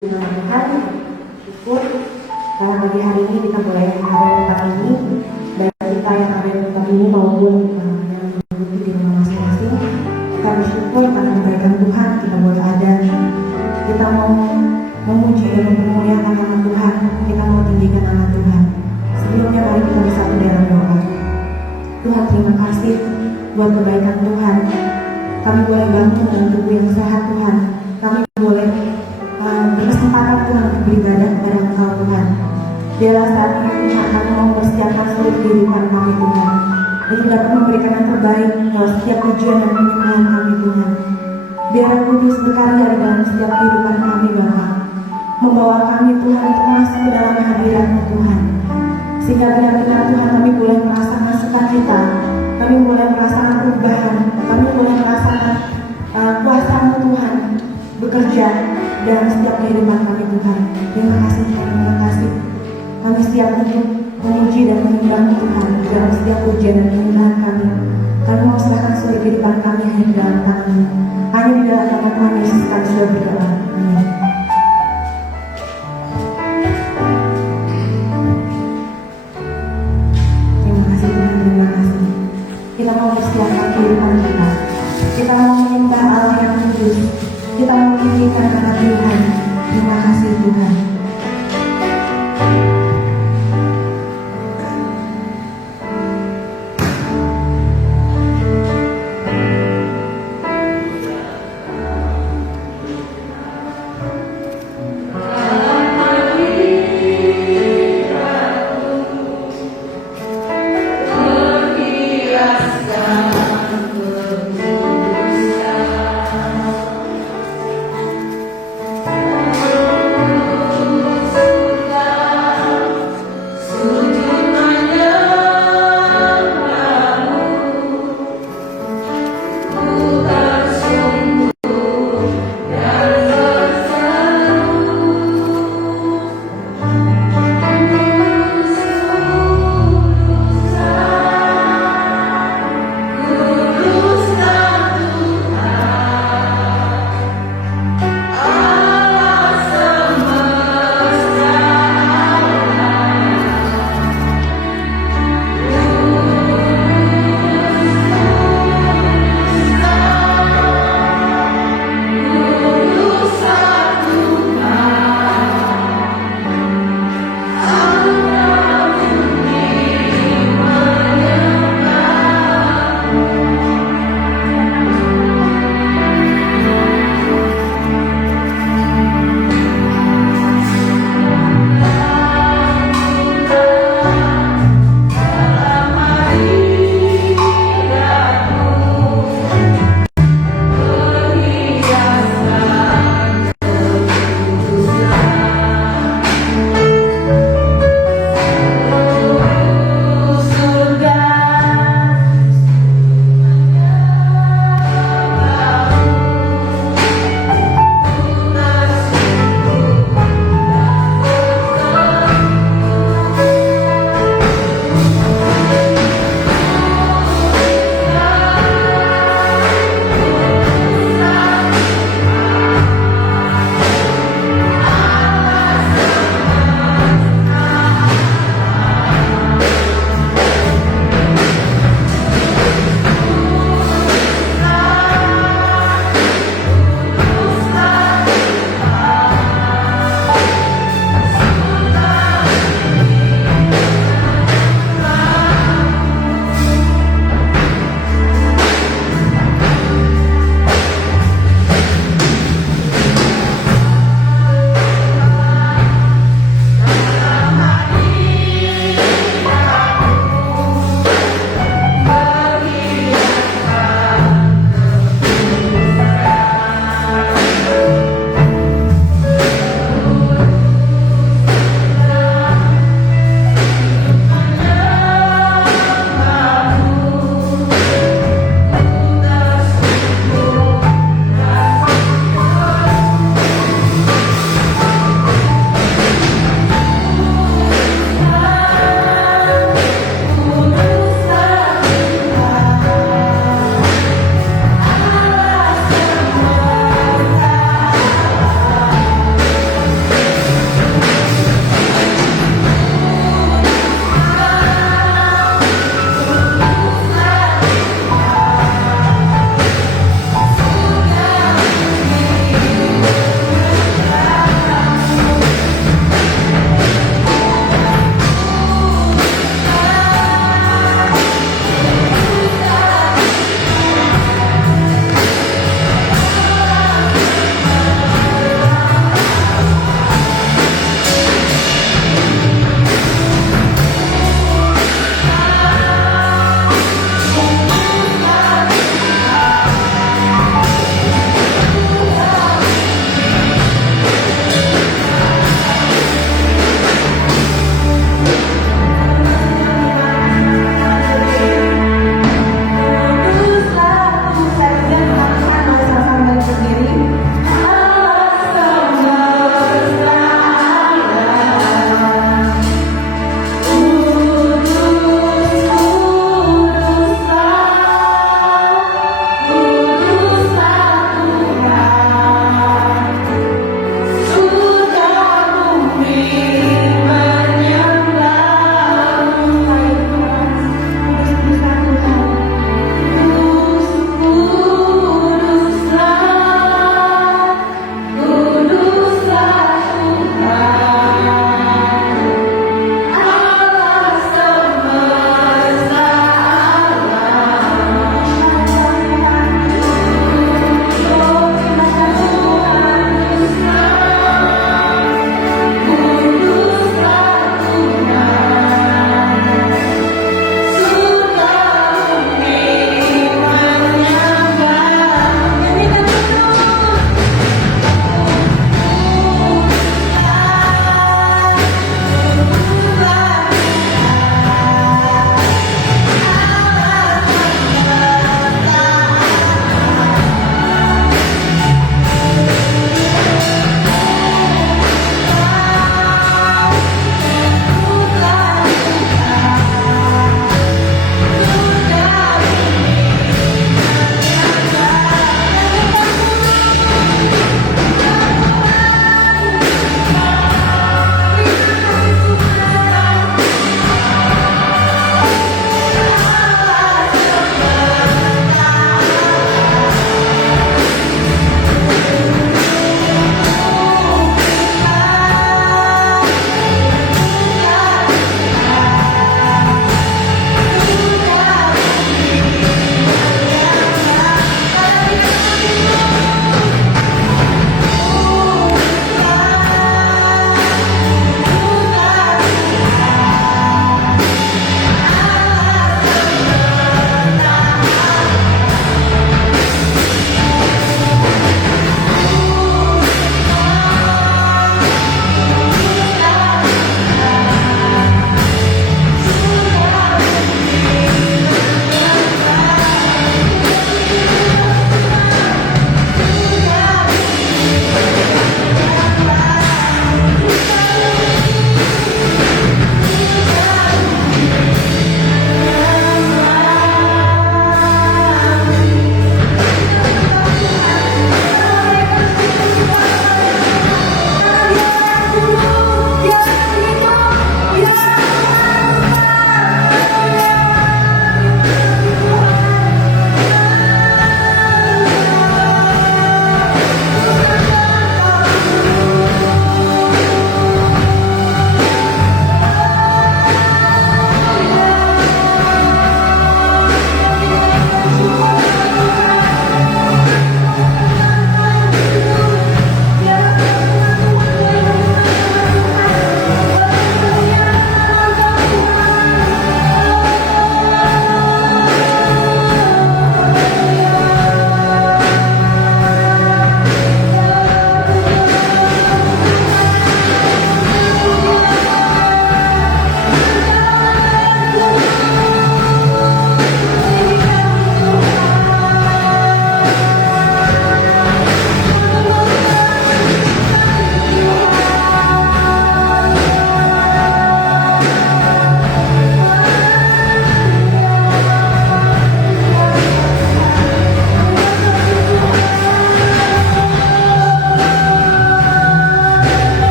Dengan Tuhan, syukur karena pagi hari ini kita boleh ada di tempat ini, dan kita yang ada di tempat ini maupun yang mengikuti di rumah masing-masing. Kita bersyukur karena kebaikan Tuhan kita boleh ada. Kita mau memuji dan memuliakan nama Tuhan. Kita mau tinggikan nama Tuhan. Sebelumnya mari kita bersatu dalam doa. Tuhan, terima kasih buat kebaikan Tuhan. Kami boleh bangun dengan tubuh yang sehat Tuhan. Kami boleh berkesempatan Tuhan untuk beribadah kepada Engkau Tuhan. Biarlah saat ini Tuhan kami mau mempersiapkan seluruh kehidupan kami Tuhan, untuk dapat memberikan yang terbaik dalam setiap tujuan dan pilihan kami Tuhan. Biarlah Kudus berkarya di dalam setiap kehidupan kami Bapa, membawa kami Tuhan untuk masuk ke dalam hadirat-Mu Tuhan, sehingga benar-benar Tuhan kami boleh merasakan sukacita, kami boleh merasakan perubahan, kami boleh merasakan kuasa-Mu Tuhan bekerja dalam setiap kehidupan kami Tuhan. Terima kasih Tuhan, terima kasih. Kami siap untuk memuji dan menyembah Tuhan dalam setiap pujian dan penyembahan kami. Kami mau serahkan seluruh kehidupan kami hanya di dalam tangan-Mu. Hanya di dalam nama Tuhan Yesus kami sudah berdoa. Amin. Terima kasih Tuhan, terima kasih. Kita mau persiapkan kehidupan kita. Kita mau menyembah Allah yang kudus. Kita mau meninggikan nama Tuhan. Terima kasih Tuhan.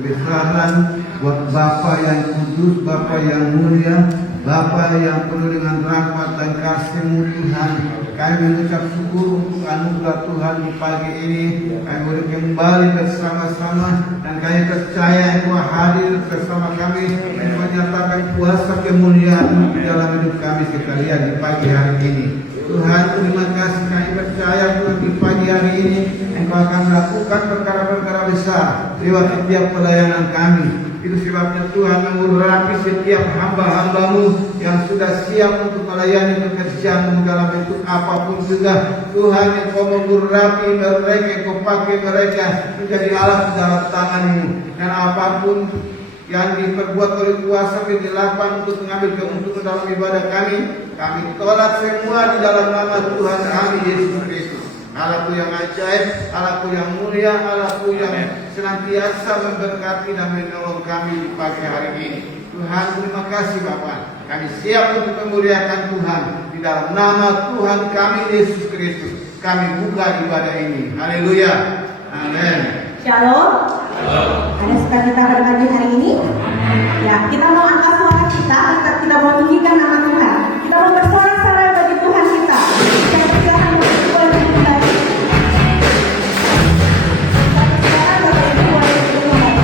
kebesaran, buat Bapa yang kudus, Bapa yang mulia, Bapa yang penuh dengan rahmat dan kasih-Mu Tuhan. Kami mengucap syukur untuk anugerah Tuhan di pagi ini. Kami boleh kembali bersama-sama dan kami percaya Engkau hadir bersama kami dan menyatakan kuasa kemuliaan di dalam hidup kami sekalian di pagi hari ini. Tuhan, terima kasih, kami percaya Tuhan di pagi hari ini Engkau akan melakukan perkara-perkara besar lewat setiap pelayanan kami. Itu sebabnya Tuhan mengurapi setiap hamba-hamba-Mu yang sudah siap untuk melayani pekerjaan-Mu dalam bentuk apapun juga. Tuhan, Engkau mengurapi mereka, Engkau pakai mereka menjadi alat dalam tangan-Mu. Dan apapun yang diperbuat oleh kuasa kegelapan untuk mengambil keuntungan dalam ibadah kami tolak semua di dalam nama Tuhan kami Yesus Kristus. Allahku yang ajaib, Allahku yang mulia, Allahku yang senantiasa memberkati dan menolong kami di pagi hari ini. Tuhan, terima kasih Bapa. Kami siap untuk memuliakan Tuhan. Di dalam nama Tuhan kami Yesus Kristus, kami buka ibadah ini. Haleluya. Amin. Shalom. Ada sukacita pada pagi hari ini? Ya, kita mau angkat suara kita mau tinggikan nama Tuhan. Kita mau bersorak-sorai bagi Tuhan kita. Kita persilakan untuk boleh dimulai. Sekarang Bapak Ibu boleh dimulai.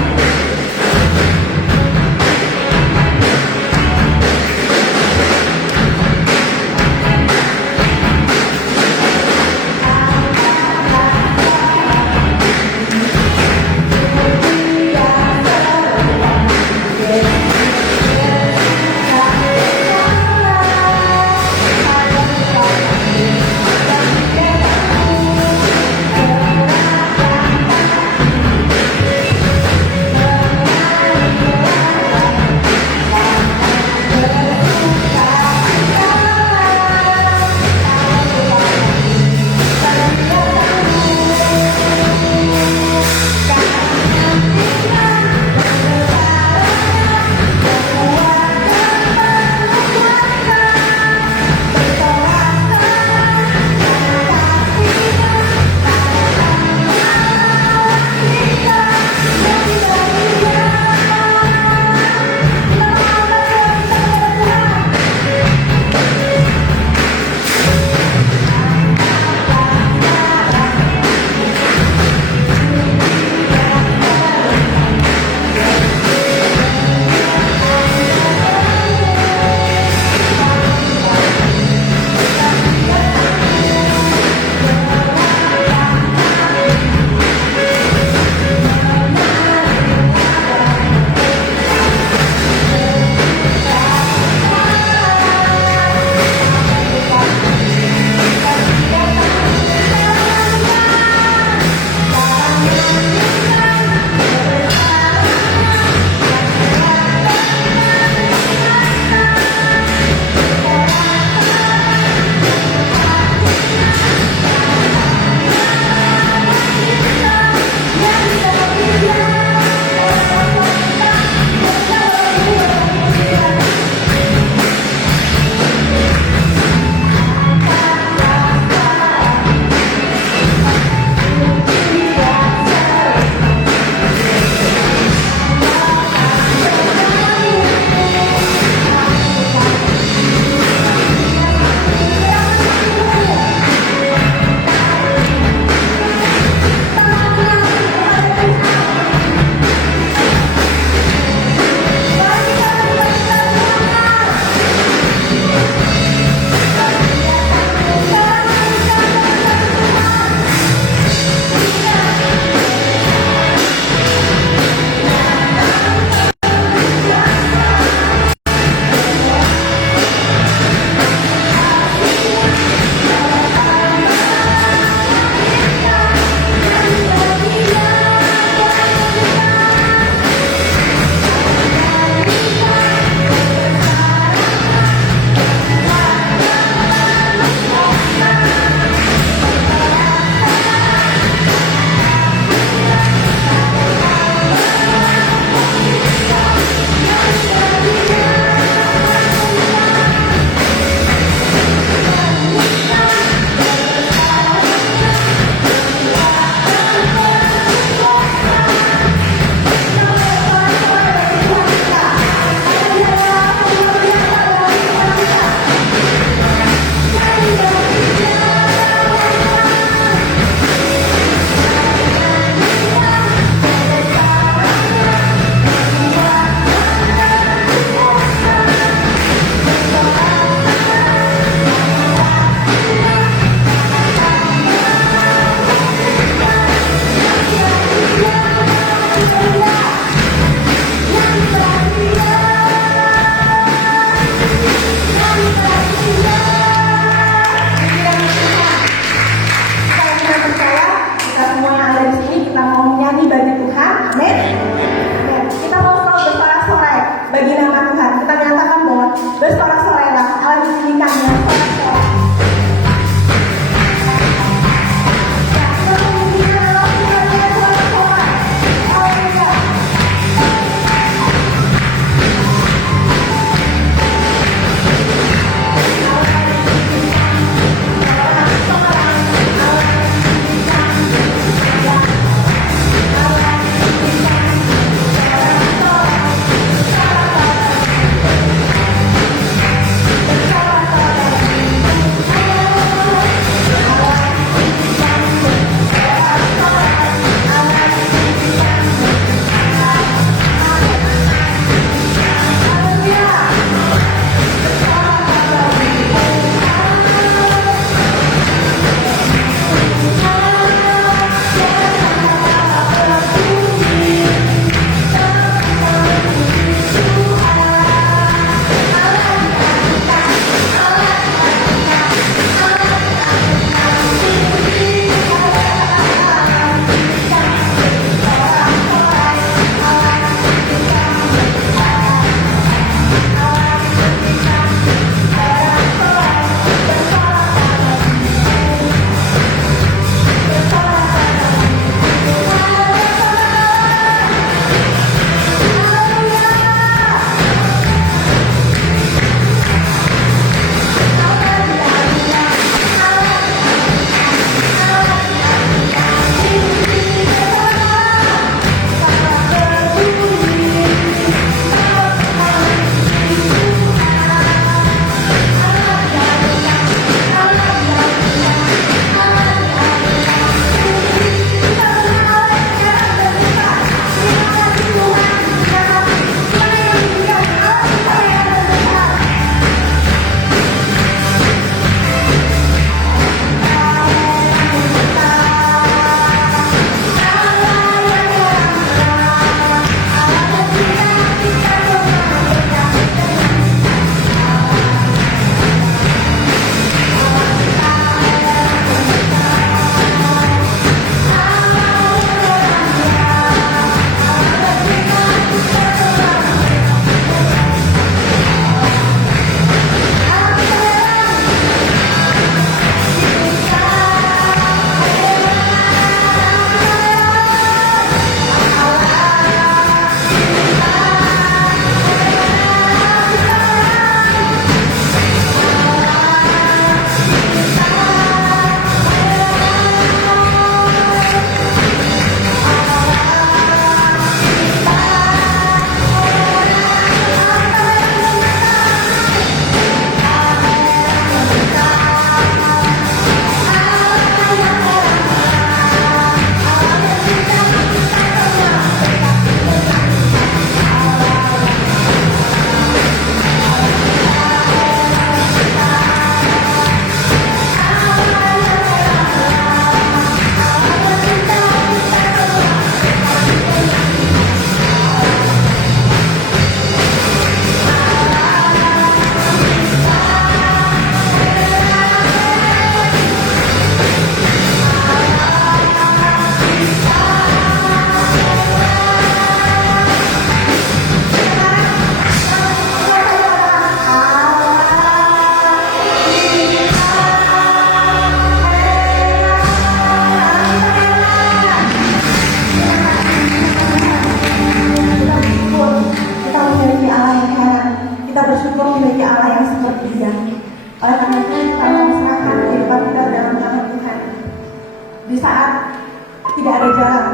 tidak ada jalan.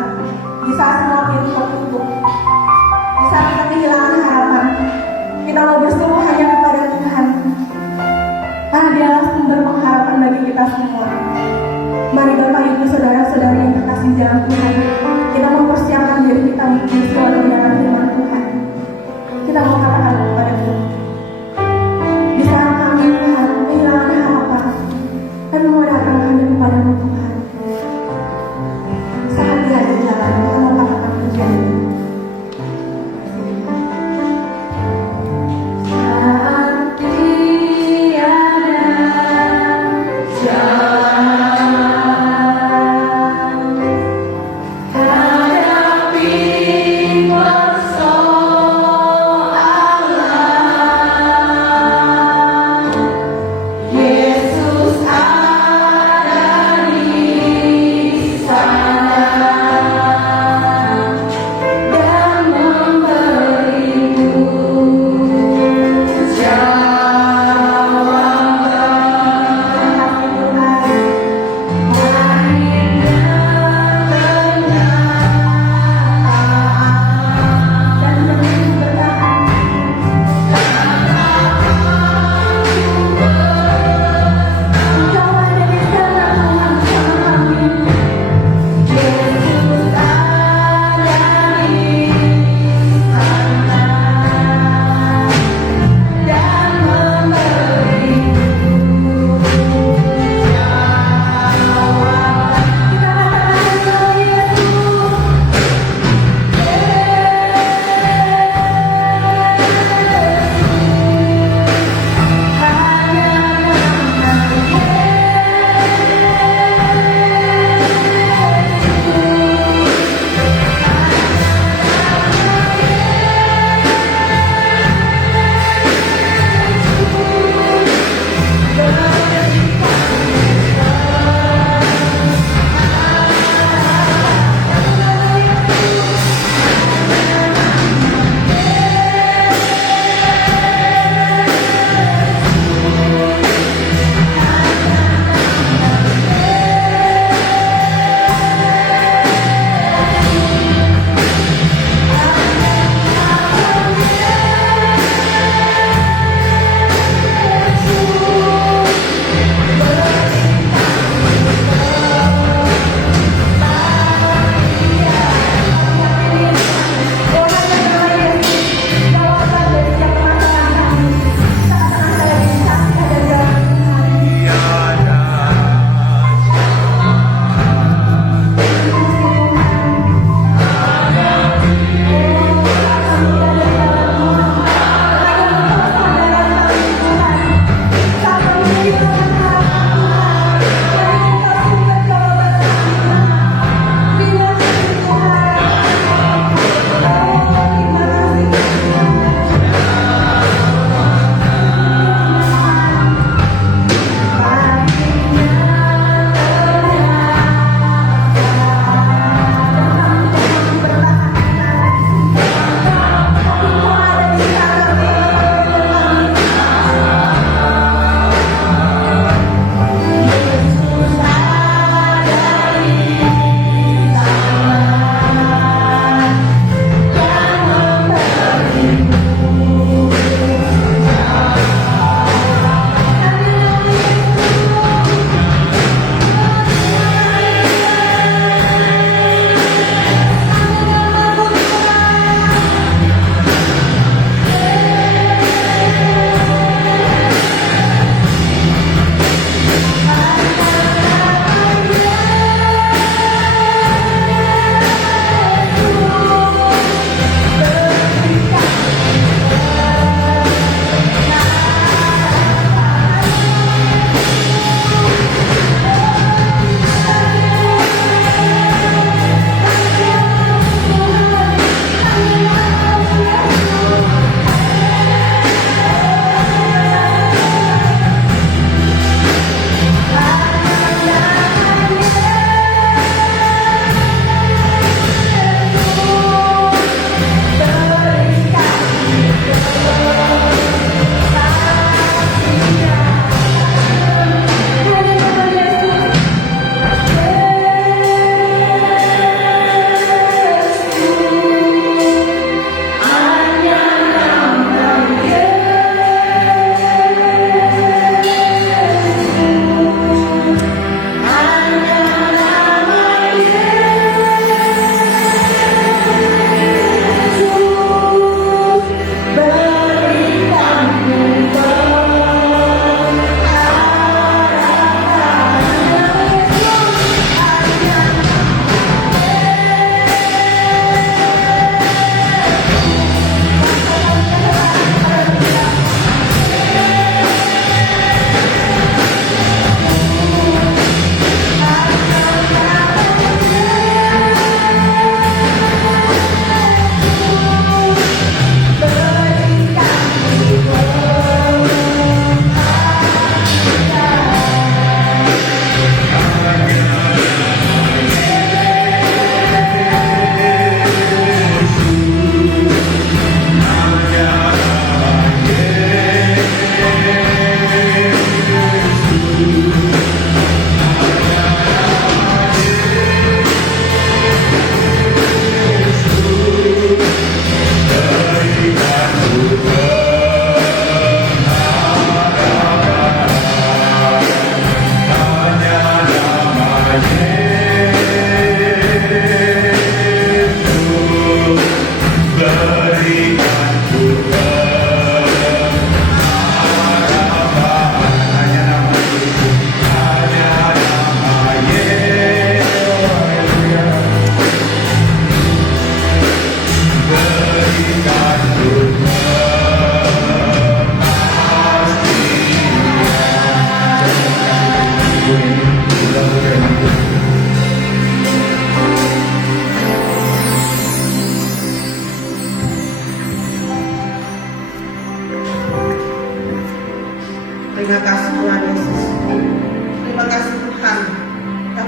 Di saat semua pintu tertutup, di saat kita kehilangan harapan, kita mau berseru hanya kepada Tuhan. Karena Dialah sumber pengharapan bagi kita semua. Mari Bapak Ibu saudara-saudari yang terkasih dalam Tuhan, kita mempersiapkan diri kita untuk bersuara kebenaran firman Tuhan. Kita mau katakan kepada Tuhan, di saat kami kehilangan harapan, kami mau datang hanya kepada-Mu Tuhan. Saat Dia ada di jalan, kita mau katakan Tuhan. Yesus ada di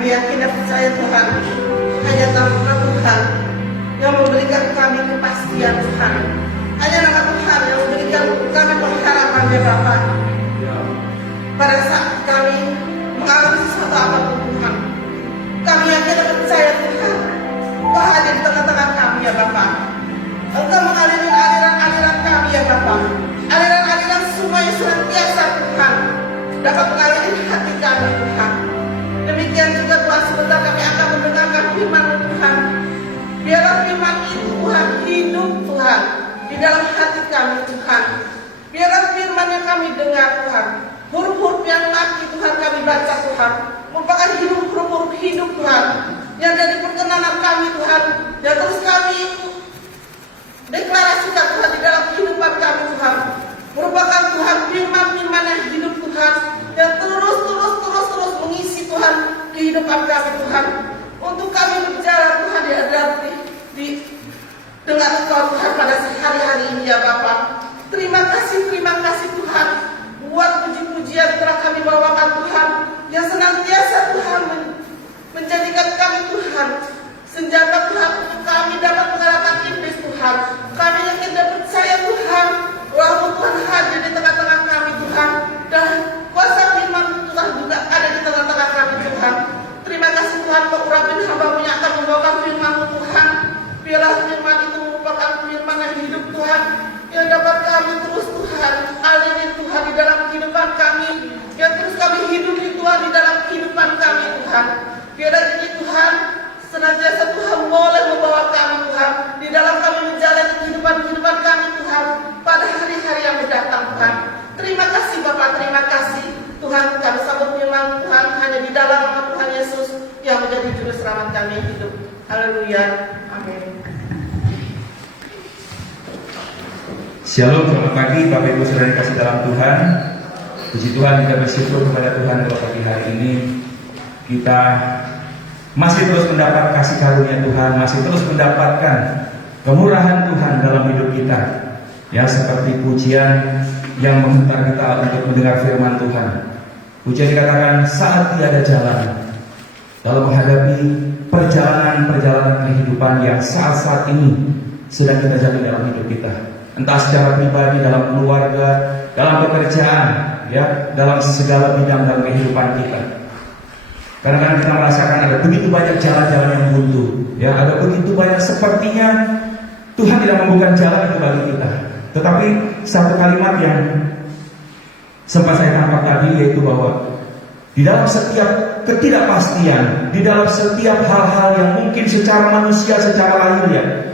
meyakini dan percaya Tuhan, hanya nama Tuhan yang memberikan kami kepastian Tuhan. Hanya nama Tuhan yang memberikan kami pengharapan ya Bapa. Pada saat kami mengalami sesuatu apapun Tuhan, kami yakin dan percaya Tuhan, Engkau hadir di tengah-tengah kami ya Bapa. Engkau mengaliri aliran-aliran kami ya Bapa. Aliran-aliran semua yang senantiasa Tuhan dapat mengaliri hati kami Tuhan. Demikian juga Tuhan, sebentar kami akan mendengarkan firman Tuhan. Biarlah firman itu Tuhan hidup Tuhan di dalam hati kami Tuhan. Biarlah firman yang kami dengar Tuhan, huruf-huruf yang mati Tuhan kami baca Tuhan, merupakan huruf-huruf hidup Tuhan, yang jadi perkenanan kami Tuhan, yang terus kami deklarasikan Tuhan di dalam kehidupan kami Tuhan. Merupakan Tuhan firman-firman yang hidup Tuhan, yang terus mengisi Tuhan kehidupan kami Tuhan. Untuk kami berjalan Tuhan di dengan Engkau Tuhan pada hari-hari ini ya Bapa. Terima kasih Tuhan buat puji-pujian telah kami bawakan Tuhan, yang senantiasa Tuhan menjadikan kami Tuhan senjata Tuhan untuk kami dapat mengalahkan iblis Tuhan. Kami yakin dan percaya Tuhan bahwa Tuhan hadir di tengah-tengah kami Tuhan, dan kuasa firman Tuhan juga ada di tengah-tengah kami Tuhan. Terima kasih Tuhan untuk urapan hamba-Mu yang akan membawakan firman-Mu Tuhan. Biarlah firman itu merupakan firman yang hidup Tuhan, yang dapat kami terus Tuhan aliri Tuhan di dalam kehidupan kami, yang terus kami hidupi Tuhan di dalam kehidupan kami Tuhan. Biarlah jadi Tuhan senantiasa Tuhan boleh membawa kami Tuhan di dalam kami menjalani kehidupan kami Tuhan pada hari-hari yang mendatang Tuhan. Terima kasih Bapak, terima kasih Tuhan. Kami sambut firman Tuhan hanya di dalam nama Tuhan Yesus yang menjadi juru selamat kami hidup. Haleluya, amin. Shalom, selamat pagi Bapak Ibu Saudara yang kasih dalam Tuhan. Puji Tuhan, kita bersyukur kepada Tuhan pada pagi hari ini kita masih terus mendapat kasih karunia Tuhan, masih terus mendapatkan kemurahan Tuhan dalam hidup kita. Ya, seperti pujian yang menghentar kita untuk mendengar firman Tuhan. Pujian dikatakan saat tiada jalan dalam menghadapi perjalanan kehidupan yang saat-saat ini sedang kita jalani dalam hidup kita. Entah secara pribadi, dalam keluarga, dalam pekerjaan, ya, dalam segala bidang dalam kehidupan kita. Kadang-kadang kita merasakan ada begitu banyak jalan-jalan yang buntu, ya, ada begitu banyak sepertinya Tuhan tidak membuka jalan itu bagi kita. Tetapi satu kalimat yang sempat saya tangkap tadi, yaitu bahwa di dalam setiap ketidakpastian, di dalam setiap hal-hal yang mungkin secara manusia, secara lahiriah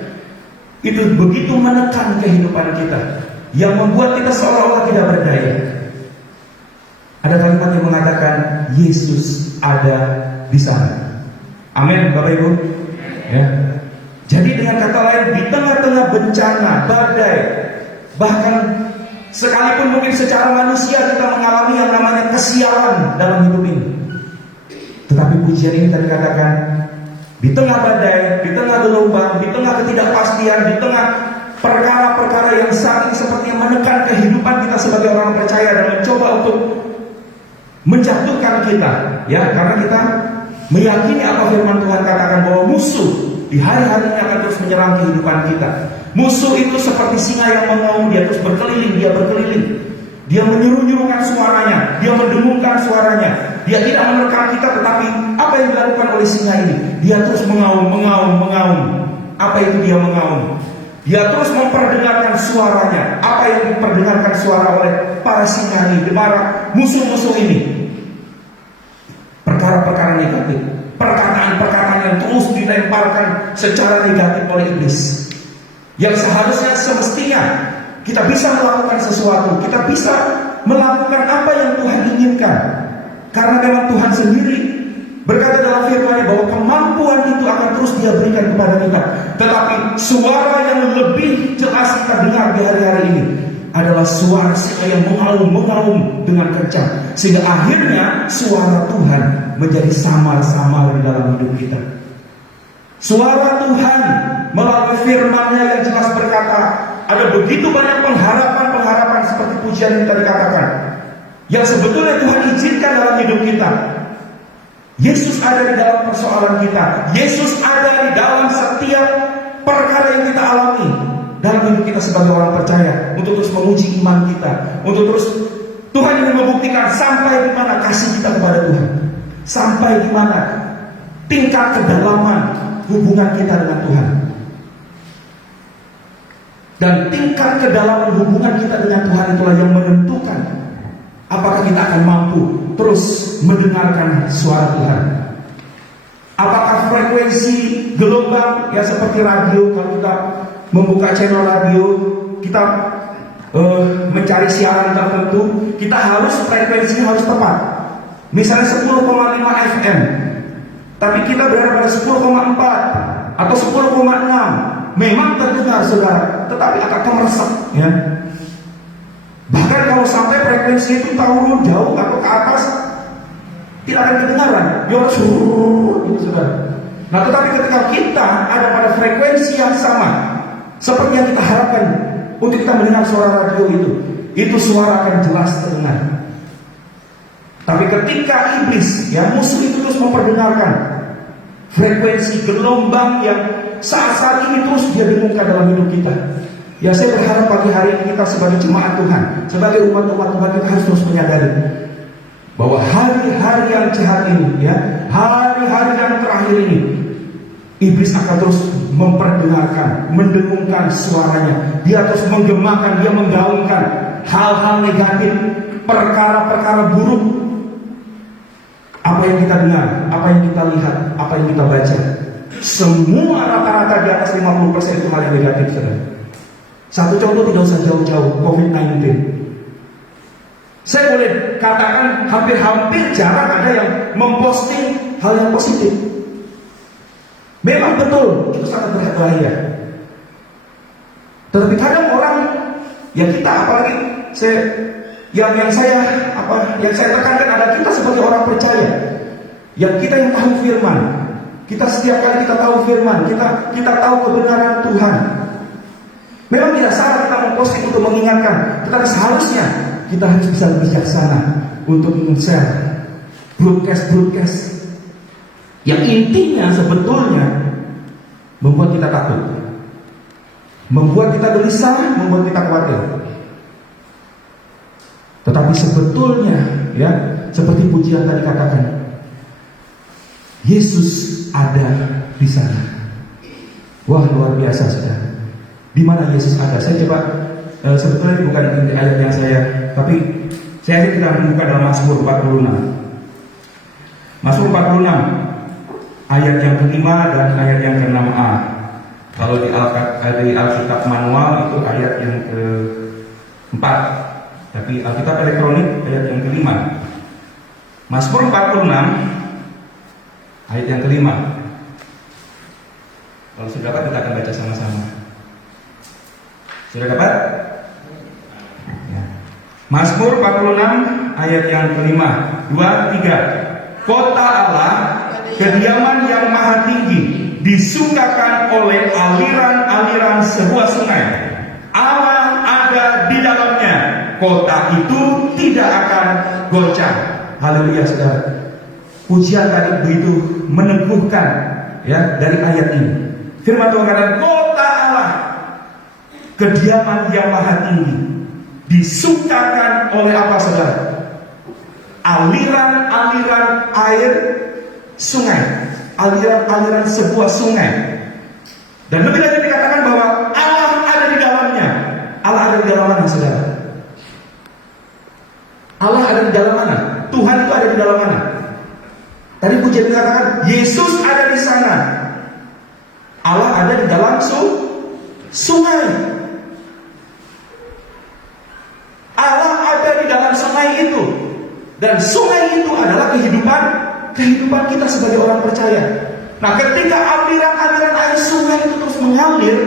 itu begitu menekan kehidupan kita, yang membuat kita seolah-olah tidak berdaya. Ada kalimat yang mengatakan Yesus ada di sana. Amin, Bapak Ibu. Ya. Jadi dengan kata lain, di tengah-tengah bencana, badai, bahkan sekalipun mungkin secara manusia kita mengalami yang namanya kesialan dalam hidup ini, tetapi pujian ini tadi katakan, di tengah badai, di tengah gelombang, di tengah ketidakpastian, di tengah perkara-perkara yang saling sepertinya menekan kehidupan kita sebagai orang percaya dan mencoba untuk menjatuhkan kita, ya, karena kita meyakini apa firman Tuhan katakan bahwa musuh di hari-hari ini akan terus menyerang kehidupan kita. Musuh itu seperti singa yang mengaum, dia terus berkeliling, dia menyeru-nyerukan suaranya, dia mendengungkan suaranya. Dia tidak menerkam kita, tetapi apa yang dilakukan oleh singa ini? Dia terus mengaum. Apa itu dia mengaum? Dia terus memperdengarkan suaranya. Apa yang diperdengarkan suara oleh para singa ini, para musuh-musuh ini? Perkara-perkara negatif, perkataan-perkataan yang terus dilemparkan secara negatif oleh iblis. Yang seharusnya semestinya kita bisa melakukan sesuatu, kita bisa melakukan apa yang Tuhan inginkan. Karena memang Tuhan sendiri berkata dalam firman-Nya bahwa kemampuan itu akan terus Dia berikan kepada kita. Tetapi suara yang lebih jelas kita dengar di hari-hari ini adalah suara singa yang mengaum dengan kencang, sehingga akhirnya suara Tuhan menjadi samar-samar di dalam hidup kita. Suara Tuhan melalui firman-Nya yang jelas berkata, ada begitu banyak pengharapan seperti pujian yang tadi katakan, yang sebetulnya Tuhan izinkan dalam hidup kita, Yesus ada di dalam persoalan kita. Yesus ada di dalam setiap perkara yang kita alami dalam hidup kita sebagai orang percaya, untuk terus menguji iman kita, untuk terus Tuhan ingin membuktikan sampai di mana kasih kita kepada Tuhan, sampai di mana tingkat kedalaman hubungan kita dengan Tuhan. Dan tingkat kedalaman hubungan kita dengan Tuhan itulah yang menentukan apakah kita akan mampu terus mendengarkan suara Tuhan. Apakah frekuensi gelombang ya seperti radio, kalau kita membuka channel radio, kita mencari siaran tertentu, kita harus frekuensinya harus tepat. Misalnya 10,5 FM, tapi kita berada pada 10,4 atau 10,6, memang terdengar saudara, tetapi agak meresap ya. Bahkan kalau sampai frekuensi itu turun jauh atau ke atas, tidak akan kedengaran, gitu saudara. Nah, tetapi ketika kita ada pada frekuensi yang sama, seperti yang kita harapkan untuk kita mendengar suara radio itu suara akan jelas terdengar. Tapi ketika iblis, ya musuh itu terus memperdengarkan frekuensi gelombang yang saat-saat ini terus dia dengungkan dalam hidup kita. Ya, saya berharap pagi hari ini kita sebagai jemaat Tuhan, sebagai umat-umat Tuhan, kita harus terus menyadari bahwa hari-hari yang jahat ini, ya, hari-hari yang terakhir ini, iblis akan terus memperdengarkan, mendengungkan suaranya. Dia terus menggemakan, dia menggaungkan hal-hal negatif, perkara-perkara buruk. Apa yang kita dengar, apa yang kita lihat, apa yang kita baca, semua rata-rata di atas 50% itu hal yang negatif, saudara. Satu contoh, tidak usah jauh-jauh, COVID-19. Saya boleh katakan hampir-hampir jarang ada yang memposting hal yang positif. Memang betul, itu sangat berbahaya. Tetapi kadang orang, ya kita apalagi yang saya tekankan adalah kita sebagai orang percaya, yang kita yang tahu firman, kita setiap kali kita tahu firman, kita tahu kebenaran Tuhan. Memang tidak salah kita memposting untuk mengingatkan, tetapi seharusnya kita harus bisa bijaksana untuk men-share broadcast yang intinya sebetulnya membuat kita takut, membuat kita gelisah, membuat kita khawatir. Tetapi sebetulnya, ya, seperti pujian tadi katakan, Yesus ada di sana. Wah, luar biasa, saudara. Di mana Yesus ada? Saya coba, sebetulnya ini bukan inti ayat yang tapi saya kita membuka dalam Mazmur 46. Mazmur 46 ayat yang kelima dan ayat yang ke-6a. Kalau di Alkitab manual itu ayat yang ke-4, tapi Alkitab elektronik ayat yang kelima. Mazmur 46 ayat yang kelima. Kalau sudah dapat, kita akan baca sama-sama. Sudah dapat? Ya. Mazmur 46 ayat yang kelima. 2, 3. Kota Allah, kediaman yang maha tinggi, disukakan oleh aliran-aliran sebuah sungai. Allah ada di dalamnya, kota itu tidak akan goncang. Haleluya, saudara. Pujian tadi begitu meneguhkan, ya, dari ayat ini. Firman Tuhan kata, kota Allah, kediaman yang maha tinggi, disukakan oleh apa, saudara? Aliran-aliran air sungai, aliran-aliran sebuah sungai. Dan lebih lanjut dikatakan bahwa Allah ada di dalamnya. Allah ada di dalam mana, saudara? Allah ada di dalam mana? Tuhan itu ada di dalam mana? Tadi pujian dikatakan Yesus ada di sana. Allah ada di dalam sungai. Allah ada di dalam sungai itu. Dan sungai itu adalah kehidupan kita sebagai orang percaya. Nah, ketika aliran-aliran air sungai itu terus mengalir,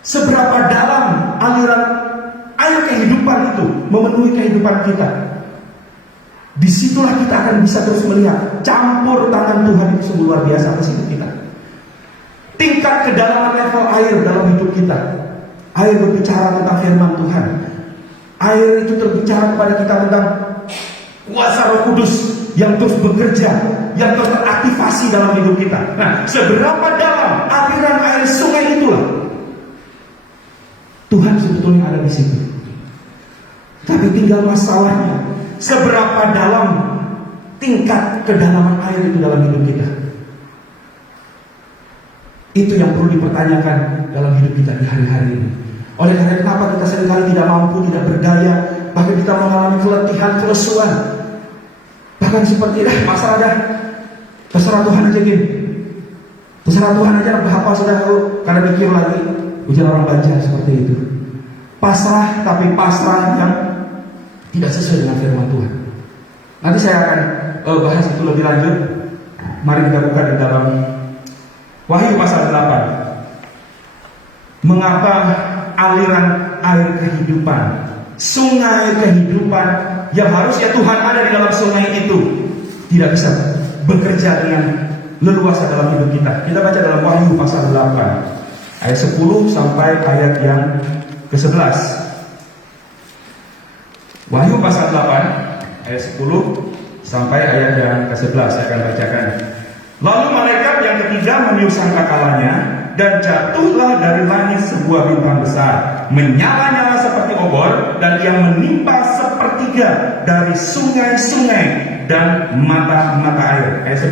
seberapa dalam aliran air kehidupan itu memenuhi kehidupan kita, disitulah kita akan bisa terus melihat campur tangan Tuhan itu sungguh luar biasa atas hidup kita. Tingkat kedalaman level air dalam hidup kita. Air berbicara tentang firman Tuhan. Air itu berbicara kepada kita tentang kuasa Roh Kudus yang terus bekerja, yang terus teraktivasi dalam hidup kita. Nah, seberapa dalam aliran air sungai itulah Tuhan sebetulnya ada di situ. Tapi tinggal masalahnya, seberapa dalam tingkat kedalaman air itu dalam hidup kita. Itu yang perlu dipertanyakan dalam hidup kita di hari-hari ini. Oleh karena kenapa kita seringkali tidak mampu, tidak berdaya, bahkan kita mengalami keletihan, kelesuan. Bahkan seperti masalah dah, terserah Tuhan aja gini. Terserah Tuhan aja apa sudah tahu, karena mikir lagi. Ujian orang Banjar seperti itu. Pasrah, tapi pasrah yang tidak sesuai dengan firman Tuhan. Nanti saya akan bahas itu lebih lanjut. Mari kita buka di dalam Wahyu pasal 8. Mengapa aliran air kehidupan, sungai kehidupan yang harusnya Tuhan ada di dalam sungai itu tidak bisa bekerja dengan leluasa dalam hidup kita? Kita baca dalam Wahyu pasal 8 ayat 10 sampai ayat yang ke-11. Wahyu pasal 8 ayat 10 sampai ayat yang ke-11 saya akan bacakan. Lalu malaikat yang ketiga meniup sangkakalanya, dan jatuhlah dari langit sebuah bintang besar, menyala-nyala seperti obor, dan yang menimpa sepertiga dari sungai-sungai dan mata-mata air. Ayat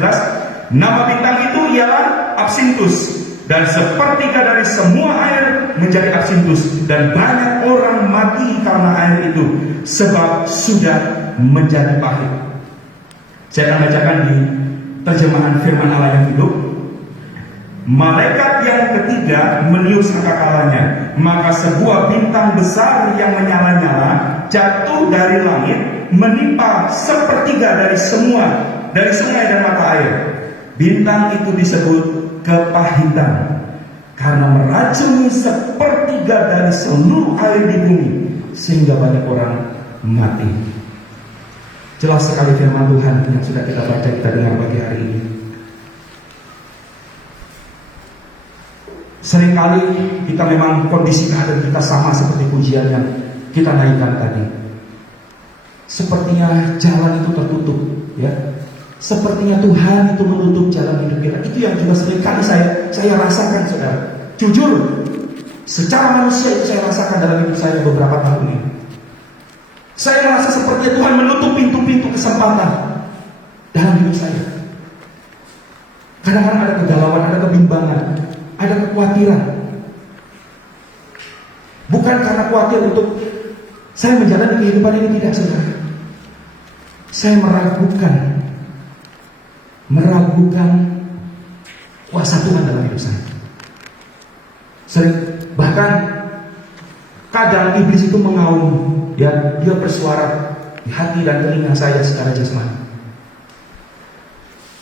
11. Nama bintang itu ialah Absintus, dan sepertiga dari semua air menjadi Absintus, dan banyak orang mati karena air itu, sebab sudah menjadi pahit. Saya akan bacakan di terjemahan firman Allah yang hidup. Malaikat yang ketiga meniup sangkakalanya, maka sebuah bintang besar yang menyala-nyala jatuh dari langit, menimpa sepertiga dari sungai dan mata air. Bintang itu disebut kepahitan, karena meracuni sepertiga dari seluruh air di bumi, sehingga banyak orang mati. Jelas sekali firman Tuhan yang sudah kita baca, kita dengar pagi hari ini. Seringkali kita memang kondisi keadaan kita sama seperti pujian yang kita naikkan tadi. Sepertinya jalan itu tertutup, ya. Sepertinya Tuhan itu menutup jalan hidup kita. Itu yang juga seringkali saya rasakan, saudara. Jujur, secara manusia itu saya rasakan dalam hidup saya beberapa tahun ini. Saya merasa seperti Tuhan menutup pintu-pintu kesempatan dalam hidup saya. Kadang-kadang ada kegalauan, ada kebimbangan, ada kekhawatiran. Bukan karena khawatir untuk saya menjalani kehidupan ini, tidak, saudara. Saya meragukan kuasa Tuhan dalam hidup saya. Bahkan kadang iblis itu mengaum. Dia bersuara di hati dan telinga saya secara jasmani.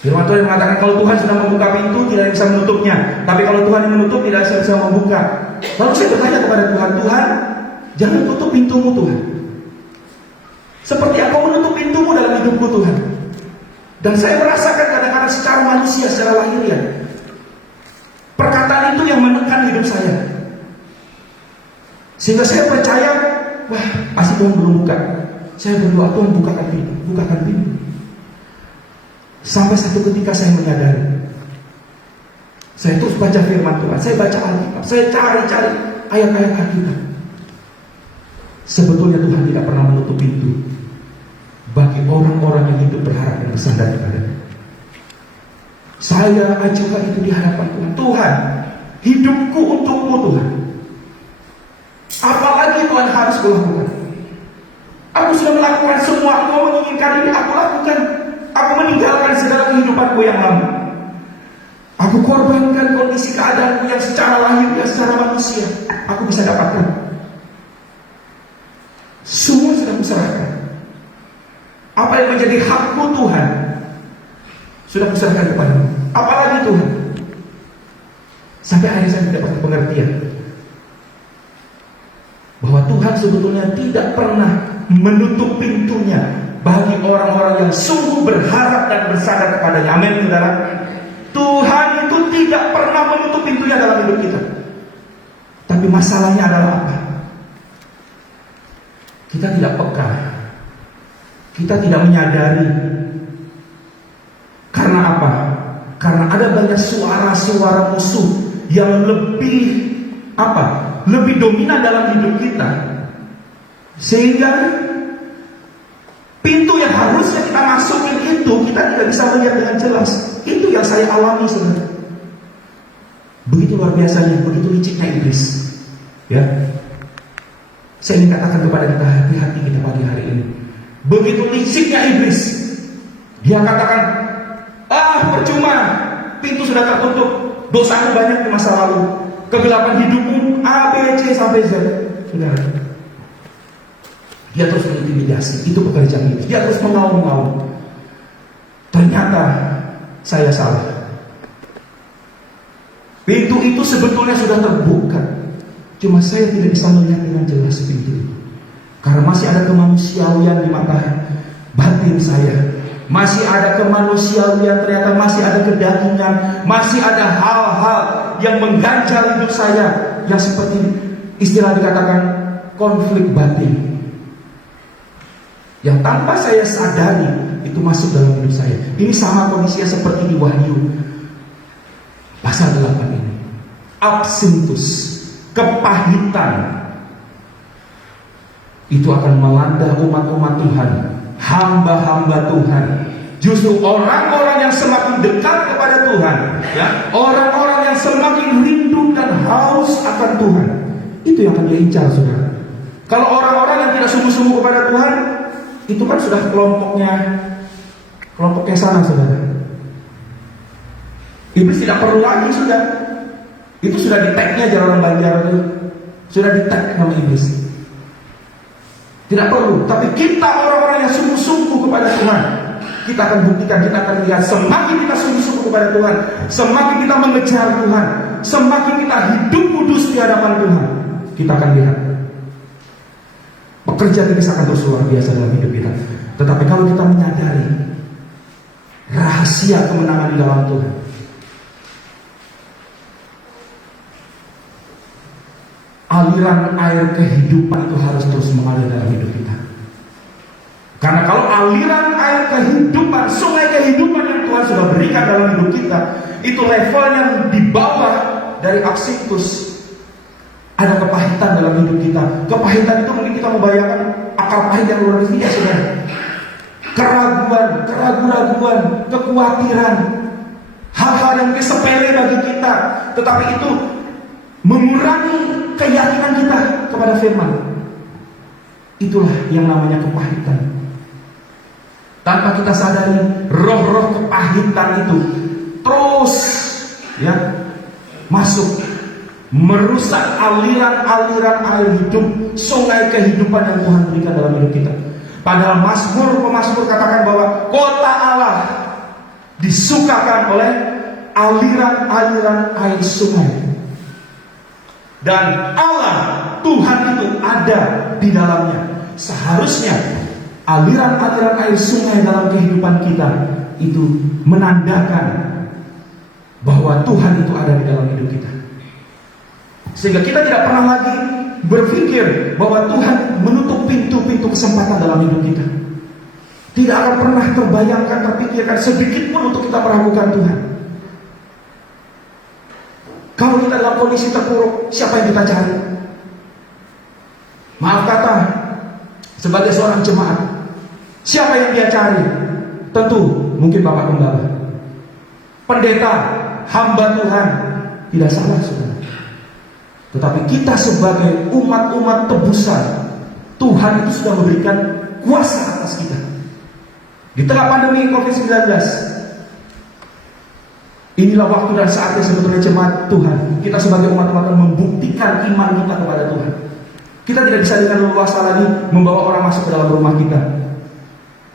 Firman Tuhan mengatakan kalau Tuhan sudah membuka pintu, tidak bisa menutupnya. Tapi kalau Tuhan yang menutup, tidak bisa membuka. Lalu saya bertanya kepada Tuhan, Tuhan, jangan tutup pintumu, Tuhan. Seperti Engkau menutup pintumu dalam hidupku, Tuhan. Dan saya merasakan kadang-kadang secara manusia, secara lahiriah, perkataan itu yang menekan hidup saya. Sehingga saya percaya, wah, pasti Tuhan belum buka. Saya berdoa, Tuhan bukakan pintu. Sampai satu ketika saya menyadari, saya terus baca firman Tuhan, saya baca Alkitab, saya cari ayat-ayat Alkitab. Sebetulnya Tuhan tidak pernah menutup pintu bagi orang-orang yang hidup berharap dan bersandar kepada-Nya. Saya ajukan itu di hadapan Tuhan. Tuhan, hidupku untuk-Mu, Tuhan. Apalagi Tuhan harus kulakukan? Aku sudah melakukan semua Engkau menginginkan ini, aku lakukan. Aku meninggalkan segala kehidupanku yang lama. Aku korbankan kondisi keadaanku yang secara lahir dan secara manusia aku bisa dapatkan. Semua sudah kuserahkan. Apa yang menjadi hakku, Tuhan, sudah kuserahkan kepadamu. Apalagi Tuhan? Sampai akhirnya saya mendapat pengertian bahwa Tuhan sebetulnya tidak pernah menutup pintunya bagi orang-orang yang sungguh berharap dan bersandar kepada-Nya. Amin, saudara. Tuhan itu tidak pernah menutup pintunya dalam hidup kita. Tapi masalahnya adalah apa? Kita tidak peka. Kita tidak menyadari ada banyak suara-suara musuh yang lebih lebih dominan dalam hidup kita, sehingga pintu yang harusnya kita masukin itu kita tidak bisa melihat dengan jelas. Itu yang saya alami, saudara. Begitu luar biasanya, begitu liciknya iblis. Ya, saya ingin katakan kepada kita, hati-hati kita pagi hari ini. Begitu liciknya iblis, dia katakan, percuma, pintu sudah tertutup, dosamu banyak di masa lalu, kegelapan hidupmu A, B, C sampai Z. Saudara, dia terus mengintimidasi. Itu pekerjaan iblis. Dia terus mengaum-ngaum. Ternyata saya salah. Pintu itu sebetulnya sudah terbuka, cuma saya tidak bisa melihat dengan jelas pintu itu, karena masih ada kemanusiaan di mata batin saya. Masih ada kemanusiaan, ternyata masih ada kedagingan, masih ada hal-hal yang mengganjal hidup saya, yang seperti istilah dikatakan konflik batin, yang tanpa saya sadari itu masuk dalam hidup saya. Ini sama kondisinya seperti di Wahyu pasal 8 ini. Absintus, kepahitan, itu akan melanda umat-umat Tuhan, hamba-hamba Tuhan. Justru orang-orang yang semakin dekat kepada Tuhan, ya, orang-orang yang semakin rindu dan haus akan Tuhan, itu yang akan dia incar, saudara. Kalau orang-orang yang tidak sungguh-sungguh kepada Tuhan, itu kan sudah kelompoknya sana, saudara. Iblis tidak perlu lagi, sudah. Itu sudah di-tag-nya jalan Banjar itu. Sudah di-tag sama iblis. Tidak perlu. Tapi kita orang-orang yang sungguh-sungguh kepada Tuhan, kita akan buktikan, kita akan lihat, semakin kita sungguh-sungguh kepada Tuhan, semakin kita mengejar Tuhan, semakin kita hidup kudus di hadapan Tuhan, kita akan lihat pekerjaan iblis akan terus luar biasa dalam hidup kita. Tetapi kalau kita menyadari rahasia kemenangan di dalam Tuhan, aliran air kehidupan itu harus terus mengalir dalam hidup kita. Karena kalau aliran air kehidupan, sungai kehidupan yang Tuhan sudah berikan dalam hidup kita, itu levelnya di bawah dari absintus, ada kepahitan dalam hidup kita. Kepahitan itu mungkin kita membayangkan akar pahit yang luar biasa, saudara. Keraguan, kekhawatiran, hal-hal yang sepele bagi kita, tetapi itu mengurangi keyakinan kita kepada firman. Itulah yang namanya kepahitan. Tanpa kita sadari, roh-roh kepahitan itu terus masuk, merusak aliran-aliran air hidup, sungai kehidupan yang Tuhan berikan dalam hidup kita. Padahal pemazmur katakan bahwa kota Allah disukakan oleh aliran-aliran air sungai. Dan Allah, Tuhan itu ada di dalamnya. Seharusnya aliran-aliran air sungai dalam kehidupan kita itu menandakan bahwa Tuhan itu ada di dalam hidup kita. Sehingga kita tidak pernah lagi berpikir bahwa Tuhan menutup pintu-pintu kesempatan dalam hidup kita. Tidak akan pernah terbayangkan, terpikirkan sedikit pun untuk kita meragukan Tuhan. Kalau kita dalam kondisi terpuruk, siapa yang kita cari? Maaf kata, sebagai seorang jemaat, siapa yang dia cari? Tentu mungkin Bapak Gembala, pendeta, hamba Tuhan. Tidak salah, saudara. Tetapi kita sebagai umat-umat tebusan, Tuhan itu sudah memberikan kuasa atas kita. Di tengah pandemi COVID-19, inilah waktu dan saatnya sebetulnya jemaat Tuhan, kita sebagai umat-umat membuktikan iman kita kepada Tuhan. Kita tidak bisa dengan leluasa lagi membawa orang masuk ke dalam rumah kita,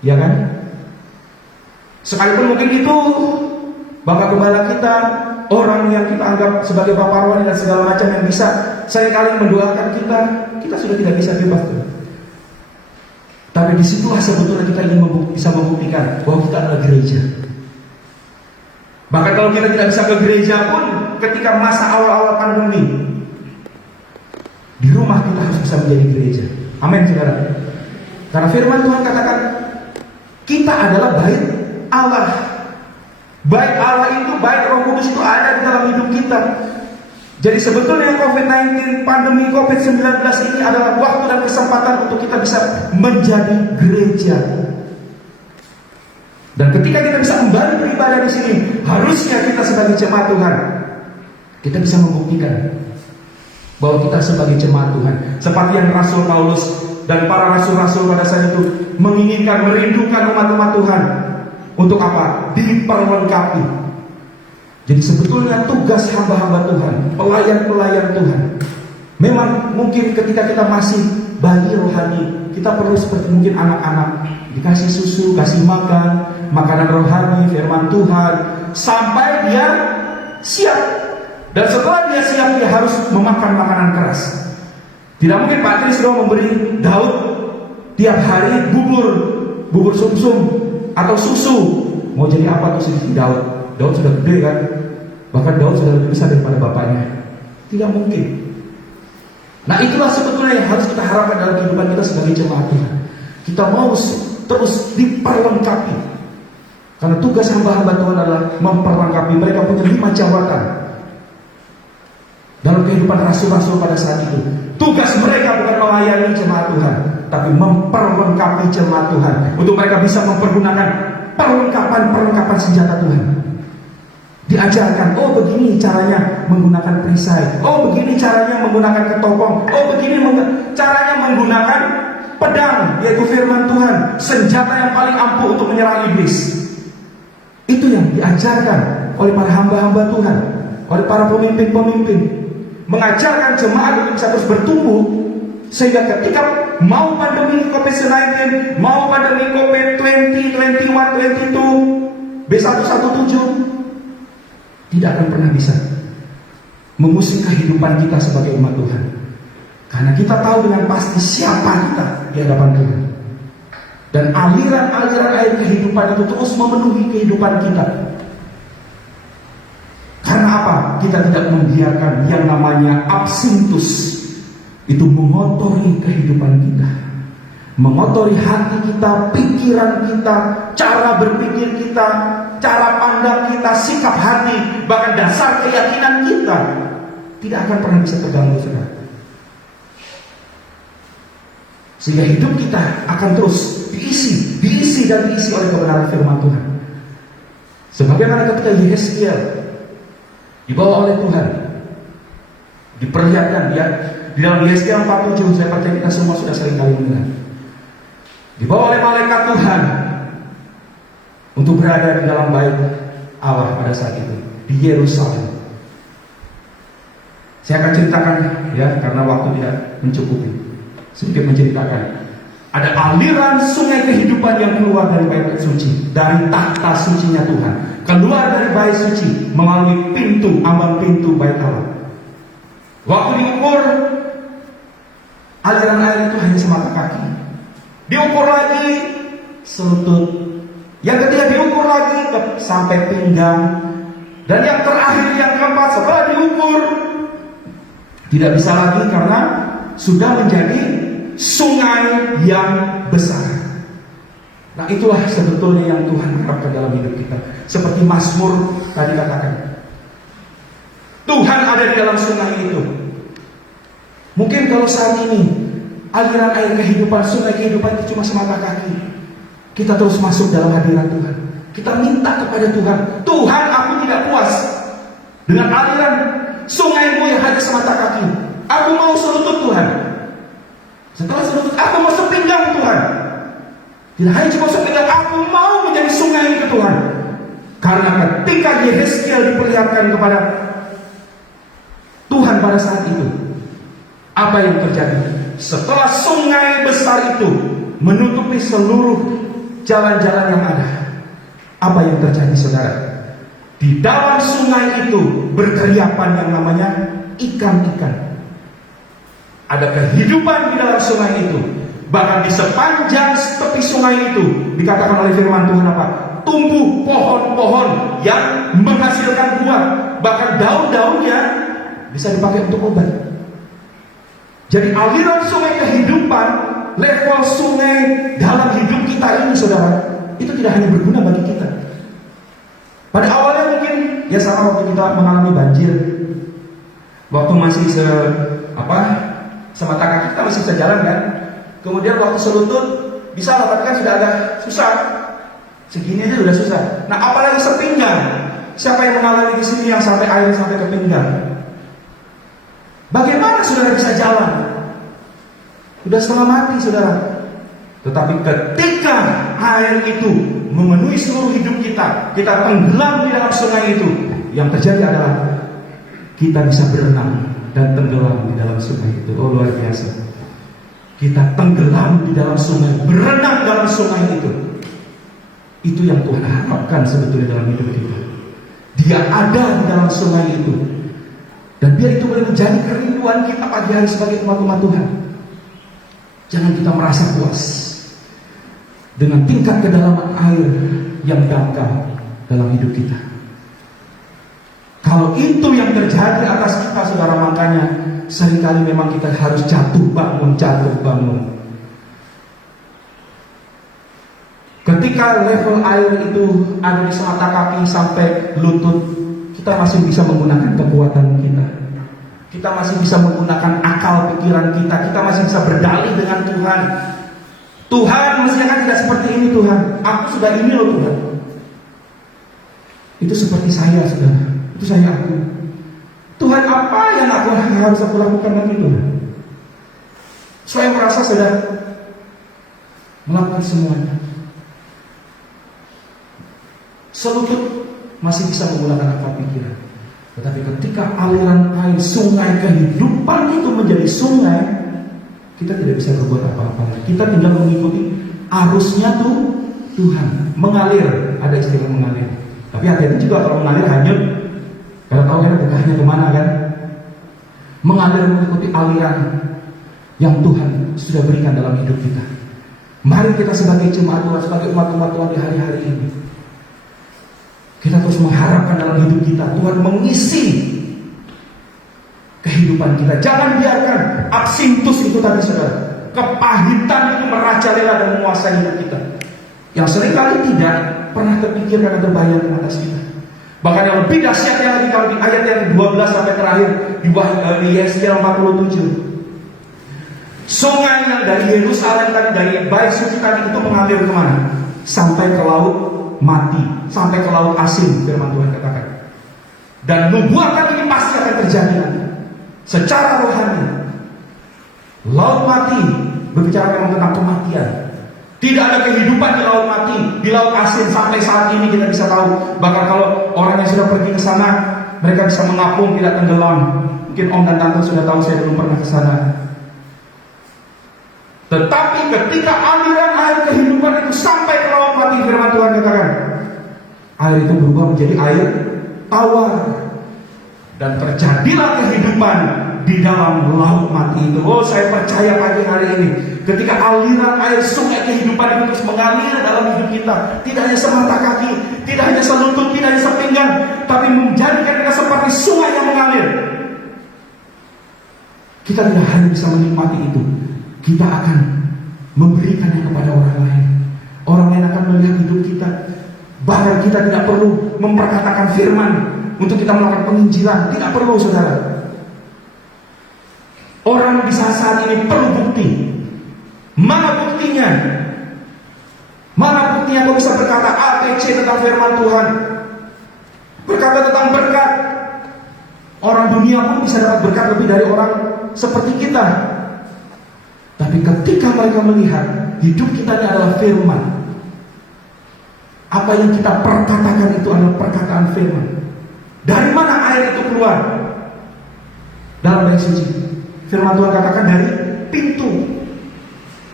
ya kan? Sekalipun mungkin itu Bapak Gembala kita, orang yang kita anggap sebagai Bapak Rohani dan segala macam yang bisa seringkali mendoakan kita sudah tidak bisa bebas tuh. Tapi disitulah sebetulnya kita ingin bisa membuktikan bahwa kita adalah gereja. Bahkan kalau kita tidak bisa ke gereja pun, ketika masa awal-awal pandemi, di rumah kita harus bisa menjadi gereja. Amin, saudara. Karena firman Tuhan katakan, kita adalah bait Allah. Baik Allah itu, baik Roh Kudus itu ada di dalam hidup kita. Jadi sebetulnya COVID-19, pandemi COVID-19 ini adalah waktu dan kesempatan untuk kita bisa menjadi gereja. Dan ketika kita bisa kembali beribadah di sini, harusnya kita sebagai jemaat Tuhan, kita bisa membuktikan bahwa kita sebagai jemaat Tuhan, seperti yang Rasul Paulus dan para rasul-rasul pada saat itu menginginkan, merindukan umat-umat Tuhan. Untuk apa? Diperlengkapi. Jadi sebetulnya tugas hamba-hamba Tuhan, pelayan-pelayan Tuhan, memang mungkin ketika kita masih bayi rohani, kita perlu seperti mungkin anak-anak, dikasih susu, kasih makan, makanan rohani, firman Tuhan, sampai dia siap. Dan setelah dia siap, dia harus memakan makanan keras. Tidak mungkin Pak Tri sudah memberi Daud tiap hari bubur sumsum atau susu. Mau jadi apa tuh si Daud? Daud sudah gede kan? Bahkan Daud sudah lebih besar daripada bapaknya. Tidak mungkin. Nah itulah sebetulnya yang harus kita harapkan dalam kehidupan kita sebagai jemaat Tuhan. Kita mau terus diperlengkapi. Karena tugas hamba-hamba Tuhan adalah memperlengkapi. Mereka punya 5 jabatan dalam kehidupan rasul-rasul pada saat itu. Tugas mereka bukan melayani jemaat Tuhan, tapi memperlengkapi jemaat Tuhan, untuk mereka bisa mempergunakan perlengkapan senjata Tuhan. Diajarkan, oh begini caranya menggunakan perisai, oh begini caranya menggunakan ketopong, oh begini caranya menggunakan pedang, yaitu firman Tuhan, senjata yang paling ampuh untuk menyerang iblis. Itu yang diajarkan oleh para hamba-hamba Tuhan, oleh para pemimpin-pemimpin, mengajarkan jemaat untuk bisa terus bertumbuh, sehingga ketika mau pandemi COVID-19, mau pandemi COVID-20, 21, 22, B117, tidak akan pernah bisa mengusik kehidupan kita sebagai umat Tuhan. Karena kita tahu dengan pasti siapa kita di hadapan Tuhan. Dan aliran-aliran air kehidupan itu terus memenuhi kehidupan kita. Karena apa? Kita tidak membiarkan yang namanya absintus itu mengotori kehidupan kita, mengotori hati kita, pikiran kita, cara berpikir kita, cara pandang kita, sikap hati, bahkan dasar keyakinan kita tidak akan pernah bisa terganggu, saudara. Sehingga hidup kita akan terus diisi oleh kebenaran firman Tuhan. Sebagaimana ketika Yehezkiel dibawa oleh Tuhan, diperlihatkan dia di dalam Yehezkiel 47, saya percaya kita semua sudah sering kali mendengar. Dibawa oleh malaikat Tuhan untuk berada di dalam bait Allah pada saat itu di Yerusalem. Saya akan ceritakan ya, karena waktu tidak mencukupi. Sedikit menceritakan. Ada aliran sungai kehidupan yang keluar dari bait suci, dari tahta sucinya Tuhan, keluar dari bait suci melalui pintu, ambang pintu bait Allah. Waktu diukur, aliran air itu hanya semata kaki. Diukur lagi selutut. Yang ketiga diukur lagi sampai pinggang. Dan yang terakhir, yang keempat, setelah diukur tidak bisa lagi karena sudah menjadi sungai yang besar. Nah itulah sebetulnya yang Tuhan harapkan dalam hidup kita. Seperti Mazmur tadi katakan, Tuhan ada di dalam sungai itu. Mungkin kalau saat ini aliran air kehidupan, sungai kehidupan itu cuma semata kaki, kita terus masuk dalam hadirat Tuhan. Kita minta kepada Tuhan, Tuhan aku tidak puas dengan aliran sungaimu yang hanya semata kaki. Aku mau selutut Tuhan. Setelah selutut, aku mau sepinggang Tuhan. Tidak hanya cuma sepinggang, aku mau menjadi sungai itu Tuhan. Karena ketika Yehezkiel diperlihatkan kepada Tuhan pada saat itu, apa yang terjadi? Setelah sungai besar itu menutupi seluruh jalan-jalan yang ada, apa yang terjadi, saudara? Di dalam sungai itu berkeriapan yang namanya ikan-ikan. Ada kehidupan di dalam sungai itu. Bahkan di sepanjang tepi sungai itu dikatakan oleh firman Tuhan apa? Tumbuh pohon-pohon yang menghasilkan buah. Bahkan daun-daunnya bisa dipakai untuk obat. Jadi aliran sungai kehidupan, level sungai dalam hidup kita ini, saudara, itu tidak hanya berguna bagi kita. Pada awalnya mungkin ya sama waktu kita mengalami banjir, waktu masih semata kaki kita masih bisa jalan kan. Kemudian waktu selutut bisa lah, tapi kan sudah agak susah. Segini aja sudah susah. Nah apalagi sepinggang. Siapa yang mengalami di sini yang sampai air sampai ke pinggang? Bagaimana saudara bisa jalan? Sudah setengah mati saudara. Tetapi ketika air itu memenuhi seluruh hidup kita, kita tenggelam di dalam sungai itu, yang terjadi adalah kita bisa berenang dan tenggelam di dalam sungai itu. Oh luar biasa. Kita tenggelam di dalam sungai, berenang dalam sungai itu. Itu yang Tuhan harapkan sebetulnya dalam hidup kita. Dia ada di dalam sungai itu. Dan biar itu boleh menjadi kerinduan kita pagi hari sebagai umat-umat Tuhan. Jangan kita merasa puas dengan tingkat kedalaman air yang dangkal dalam hidup kita. Kalau itu yang terjadi atas kita saudara, makanya seringkali memang kita harus jatuh bangun. Ketika level air itu ada di semata kaki sampai lutut, kita masih bisa menggunakan kekuatan kita. Kita masih bisa menggunakan akal pikiran kita. Kita masih bisa berdalih dengan Tuhan. Tuhan mestinya kan tidak seperti ini Tuhan. Aku sudah ini loh Tuhan. Itu seperti saya saudara. Itu saya aku. Tuhan apa yang harus aku lakukan lagi Tuhan? Saya merasa sudah melakukan semuanya. Selutut masih bisa menggunakan akal pikiran. Tetapi ketika aliran air sungai kehidupan itu menjadi sungai, kita tidak bisa berbuat apa-apa. Kita tinggal mengikuti arusnya tuh Tuhan. Mengalir, ada istilah mengalir. Tapi hati-hati juga kalau mengalir hanyut. Kalau tahu kan bekahnya kemana kan? Mengalir mengikuti aliran yang Tuhan sudah berikan dalam hidup kita. Mari kita sebagai jemaat Tuhan, sebagai umat-umat Tuhan di hari-hari ini, kita terus mengharapkan dalam hidup kita Tuhan mengisi kehidupan kita. Jangan biarkan absintus itu tadi saudara, kepahitan itu merajalela dan menguasai hidup kita, yang seringkali tidak pernah terpikirkan dan terbayang atas kita. Bahkan yang lebih dahsyatnya lagi kalau di ayat yang 12 sampai terakhir di Yesaya 47, sungai yang dari Yerusalem tadi, dari Bait Suci tadi itu mengalir kemana? Sampai ke laut mati, sampai ke laut asin, firman Tuhan katakan. Dan nubuatan ini pasti akan terjadi nanti. Secara rohani, laut mati berbicara memang tentang kematian. Tidak ada kehidupan di laut mati, di laut asin sampai saat ini kita bisa tahu. Bahkan kalau orang yang sudah pergi ke sana, mereka bisa mengapung, tidak tenggelam. Mungkin om dan tante sudah tahu, saya belum pernah ke sana. Tetapi ketika aliran air kehidupan itu sampai ke laut mati, firman Tuhan katakan, air itu berubah menjadi air tawar. Dan terjadilah kehidupan di dalam laut mati itu. Oh, saya percaya pagi hari ini, ketika aliran air sungai kehidupan itu terus mengalir dalam hidup kita, tidak hanya semata kaki, tidak hanya selutut, tidak hanya sepinggang, tapi menjadikan kita seperti sungai yang mengalir. Kita tidak hanya bisa menikmati itu, kita akan memberikannya kepada orang lain. Orang lain akan melihat hidup kita. Bahkan kita tidak perlu memperkatakan firman untuk kita melakukan penginjilan. Tidak perlu saudara. Orang di saat ini perlu bukti. Mana buktinya? Mana buktinya kau bisa berkata ABC tentang firman Tuhan? Berkata tentang berkat. Orang dunia pun bisa dapat berkat lebih dari orang seperti kita. Tapi ketika mereka melihat hidup kita ini adalah firman, apa yang kita perkatakan itu adalah perkataan firman. Dari mana air itu keluar? Dalam Bait Suci, firman Tuhan katakan dari pintu.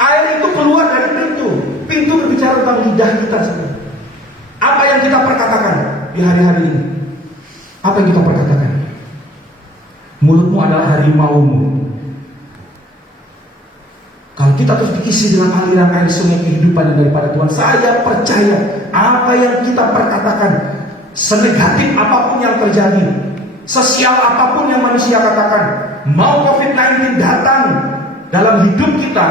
Air itu keluar dari pintu. Pintu berbicara tentang lidah kita semua. Apa yang kita perkatakan di hari-hari ini? Apa yang kita perkatakan? Mulutmu adalah harimaumu. Kalau kita terus diisi dengan aliran air sungai kehidupan yang daripada Tuhan, saya percaya apa yang kita perkatakan, senegatif apapun yang terjadi, sesial apapun yang manusia katakan, mau COVID-19 datang dalam hidup kita,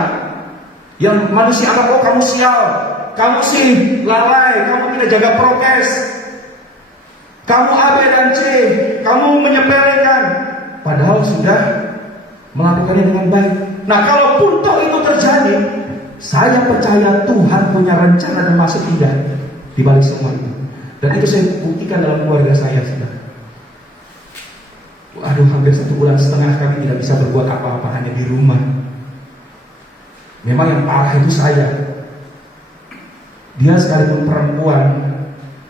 yang manusia anggap, oh kamu sial, kamu sih lalai, kamu tidak jaga prokes. kamu A, B, dan C, kamu menyepelekan, padahal sudah melakukannya dengan baik. Nah, kalaupun toh itu terjadi, saya percaya Tuhan punya rencana dan maksud indah di balik semua itu. Dan itu saya buktikan dalam keluarga saya, saudara. Aduh, hampir 1,5 bulan kami tidak bisa berbuat apa-apa, hanya di rumah. Memang yang parah itu saya. Dia sekalipun perempuan,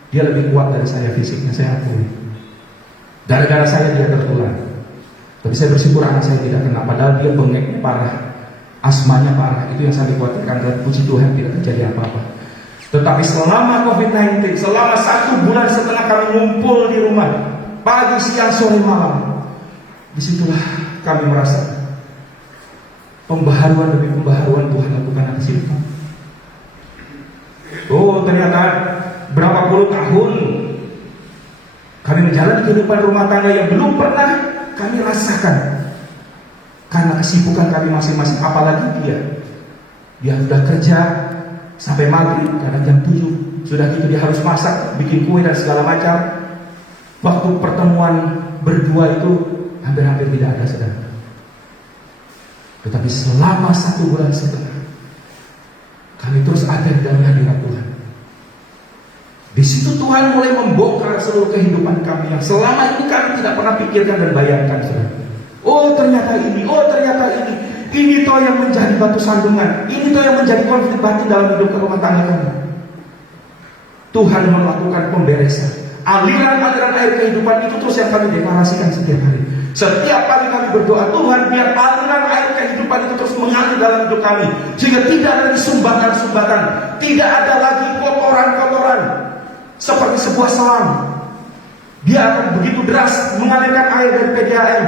dia lebih kuat dari saya fisiknya, saya akui. Gara-gara saya dia tertular. Tapi saya bersyukur anak saya tidak kena, padahal dia bengeknya parah, asmanya parah. Itu yang saya khawatirkan, dan puji Tuhan tidak terjadi apa-apa. Tetapi selama COVID-19, selama 1,5 bulan kami ngumpul di rumah, pagi, siang, sore, malam, disitulah kami merasa pembaharuan demi pembaharuan Tuhan lakukan atas hidup kami. Oh, ternyata berapa puluh tahun kami menjalani kehidupan rumah tangga yang belum pernah kami rasakan karena kesibukan kami masing-masing. Apalagi dia sudah kerja sampai maghrib, kadang jam 7. Sudah gitu dia harus masak, bikin kue dan segala macam. Waktu pertemuan berdua itu hampir-hampir tidak ada, saudara. Tetapi selama 1,5 bulan kami terus ada di dalam hadirat Tuhan. Di situ Tuhan mulai membongkar seluruh kehidupan kami yang selama ini kami tidak pernah pikirkan dan bayangkan, saudara. Oh, ternyata ini, oh ternyata ini. Ini toh yang menjadi batu sandungan. Ini toh yang menjadi konflik batin dalam hidup rumah tangga kami. Tuhan melakukan pemberesan. Aliran-aliran air kehidupan itu terus yang kami deklarasikan setiap hari. Setiap pagi kami berdoa, Tuhan biar aliran air kehidupan itu terus mengalir dalam hidup kami, sehingga tidak ada lagi sumbatan-sumbatan, tidak ada lagi kotoran-kotoran seperti sebuah selang. Dia akan begitu deras mengalirkan air dari PDAM.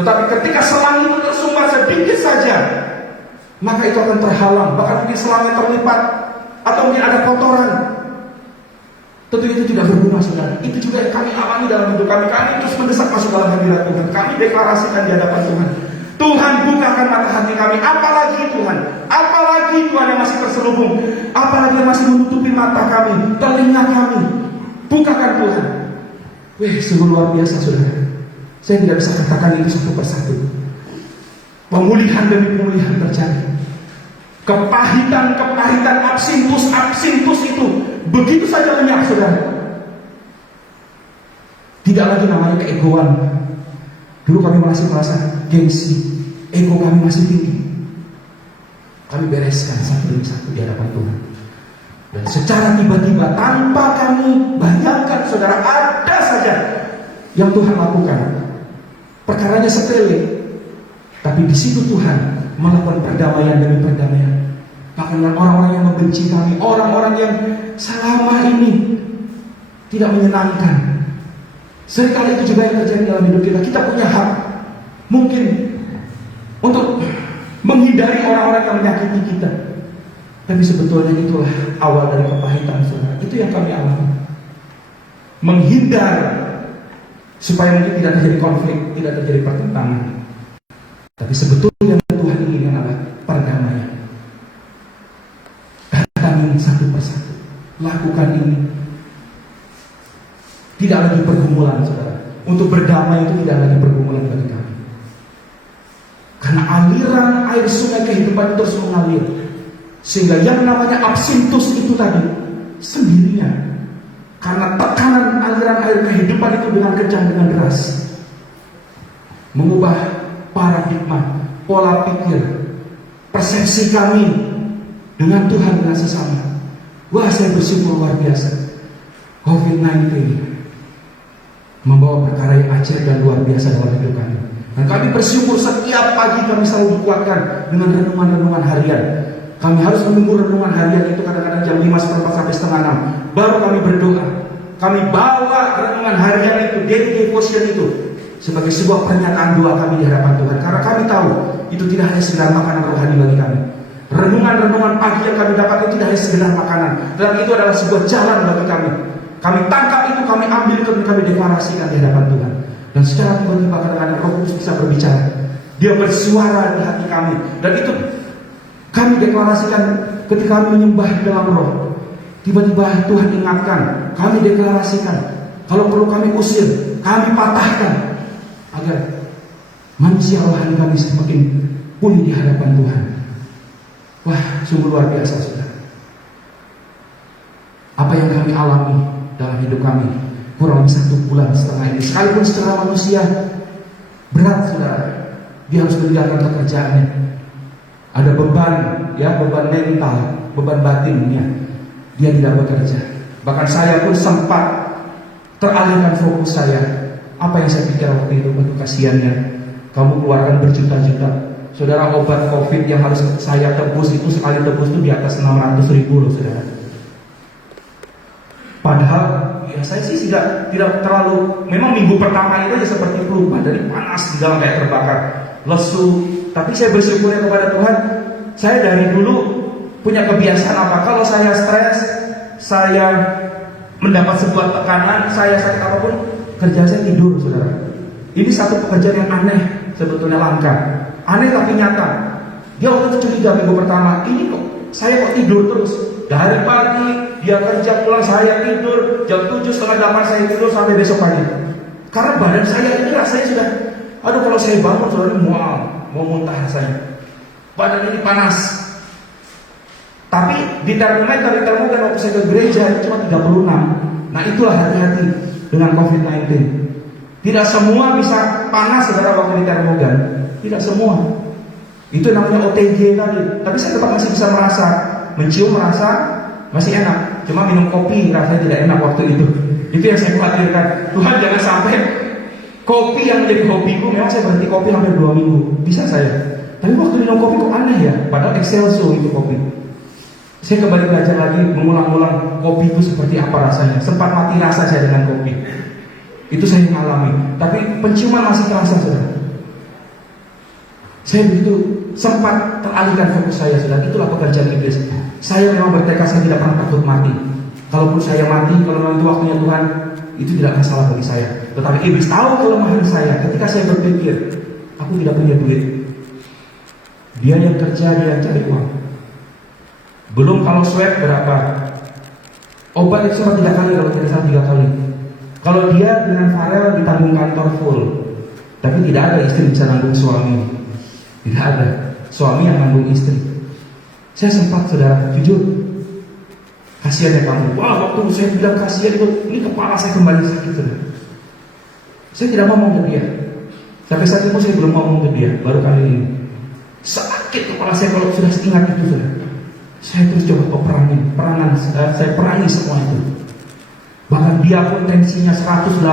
Tetapi ketika selang itu tersumbat sedikit saja, maka itu akan terhalang, bahkan mungkin selangnya terlipat, atau mungkin ada kotoran. Tentu itu tidak berguna, saudara. Itu juga yang kami alami dalam hidup kami. Kami terus mendesak masuk dalam hadirat Tuhan. Kami deklarasikan di hadapan Tuhan. Tuhan, bukakan mata hati kami. Apalagi Tuhan, apalagi Tuhan yang masih terselubung, apalagi yang masih menutupi mata kami, telinga kami. Bukakan Tuhan. Sungguh luar biasa, saudara. Saya tidak bisa katakan itu satu persatu. Pemulihan demi pemulihan terjadi. Kepahitan absintus itu begitu saja lenyap, saudara. Tidak lagi namanya keegoan. Dulu kami masih merasa gengsi, ego kami masih tinggi. Kami bereskan satu demi satu di hadapan Tuhan. Dan secara tiba-tiba, tanpa kami bayangkan, saudara, ada saja yang Tuhan lakukan. Perkaranya sepele, tapi di situ Tuhan melakukan perdamaian demi perdamaian. Bahkan dengan orang-orang yang membenci kami, orang-orang yang selama ini tidak menyenangkan. Seringkali itu juga yang terjadi dalam hidup kita. Kita punya hak mungkin untuk menghindari orang-orang yang menyakiti kita, tapi sebetulnya itulah awal dari kepahitan, saudara. Itu yang kami alami. Menghindar supaya mungkin tidak terjadi konflik, tidak terjadi pertentangan. Tapi sebetulnya Tuhan ingin adalah perdamaian. Datangin satu persatu, lakukan ini. Tidak lagi pergumulan, saudara. Untuk berdamai itu tidak lagi pergumulan bagi kami. Karena aliran air sungai kehidupan terus mengalir, sehingga yang namanya absintus itu tadi sendirinya, karena tekanan aliran air kehidupan itu dengan kencang, dengan deras, mengubah paradigma, pola pikir, persepsi kami dengan Tuhan, dengan sesama. Wah, saya bersyukur luar biasa. COVID-19 membawa perkara yang ajaib dan luar biasa dalam hidup kami. Dan kami bersyukur setiap pagi kami selalu dikuatkan dengan renungan-renungan harian. Kami harus menunggu renungan harian itu kadang-kadang jam 5:15 sampai setengah 6. Baru kami berdoa. Kami bawa renungan harian itu, daily devotion itu, sebagai sebuah pernyataan doa kami di hadapan Tuhan. Karena kami tahu itu tidak hanya sekedar makanan rohani bagi kami. Renungan-renungan pagi yang kami dapat itu tidak hanya sekedar makanan, dan itu adalah sebuah jalan bagi kami. Kami tangkap itu, kami ambil itu, dan kami deklarasikan di hadapan Tuhan. Dan secara tiba-tiba kadang-kadang Roh Kudus bisa berbicara. Dia bersuara di hati kami, dan itu kami deklarasikan ketika kami menyembah di dalam roh. Tiba-tiba Tuhan ingatkan, kami deklarasikan, Kalau perlu kami usir, kami patahkan, agar manusia rohani kami semakin pulih di hadapan Tuhan. Wah, sungguh luar biasa, saudara. Apa yang kami alami dalam hidup kami kurang lebih 1,5 bulan ini, sekalipun secara manusia berat, saudara. Dia harus meninggalkan pekerjaannya. Ada beban, ya, beban mental, beban batinnya. Dia tidak bekerja. Bahkan saya pun sempat teralihkan fokus saya. Apa yang saya pikir waktu itu? Aduh, kasihannya, kamu keluarkan berjuta-juta. Saudara, obat COVID yang harus saya tebus itu, sekali tebus itu di atas 600.000 loh, saudara. Padahal ya saya sih tidak terlalu. Memang minggu pertama itu aja seperti flu, dari panas di dalam kayak terbakar, lesu. Tapi saya bersyukurnya kepada Tuhan, saya dari dulu punya kebiasaan apa? Kalau saya stres, saya mendapat sebuah tekanan, saya sakit apapun, kerjaan saya tidur, saudara. Ini satu pekerjaan yang aneh, sebetulnya langka. Aneh tapi nyata. Dia waktu itu curiga minggu pertama, ini kok saya kok tidur terus. Dari pagi dia kerja, pulang saya tidur, jam 7, setengah 8 saya tidur sampai besok pagi. Karena badan saya ini rasanya sudah, aduh, kalau saya bangun saudara mau muntah rasanya. Badan ini panas. Tapi di termometer waktu saya ke gereja cuma 36. Nah, itulah hati-hati dengan COVID-19. Tidak semua bisa panas, saudara, waktu di termogan. Tidak semua. Itu namanya OTG tadi. Tapi saya tetap masih bisa mencium merasa masih enak. Cuma minum kopi rasanya tidak enak waktu itu. Itu yang saya khawatirkan. Tuhan, jangan sampai kopi yang menjadi hobiku. Memang saya berhenti kopi hampir 2 minggu. Bisa saya. Tapi waktu minum kopi kok aneh ya. Padahal excelso itu kopi. Saya kembali belajar lagi, mengulang-ulang kopi itu seperti apa rasanya. Sempat mati rasa saya dengan kopi. Itu saya mengalami. Tapi penciuman masih terasa, saudara. Saya begitu sempat teralihkan fokus saya, saudara. Itulah pekerjaan iblis. Saya memang bertekad saya tidak pernah takut mati. Kalaupun saya mati, kalau memang itu waktunya Tuhan, itu tidak masalah bagi saya. Tetapi iblis tahu kelemahan saya. Ketika saya berpikir, aku tidak punya duit, dia yang kerja, dia yang cari uang. Belum kalau swab berapa, obat itu cuma 3 kali, kalau tidak salah 3 kali. Kalau dia dengan Farel ditanggung kantor full, tapi tidak ada istri bisa nanggung suami. Tidak ada suami yang nanggung istri. Saya sempat, saudara, jujur, kasihan ya kamu. Wah, waktu saya bilang kasihan itu, ini kepala saya kembali sakit, saudara. Saya tidak ngomong ke dia. Sampai saat itu saya belum ngomong ke dia. Baru kali ini sakit kepala saya kalau sudah ingat itu, saudara. Saya terus coba saya perangi semua itu. Bahkan dia pun tensinya 180,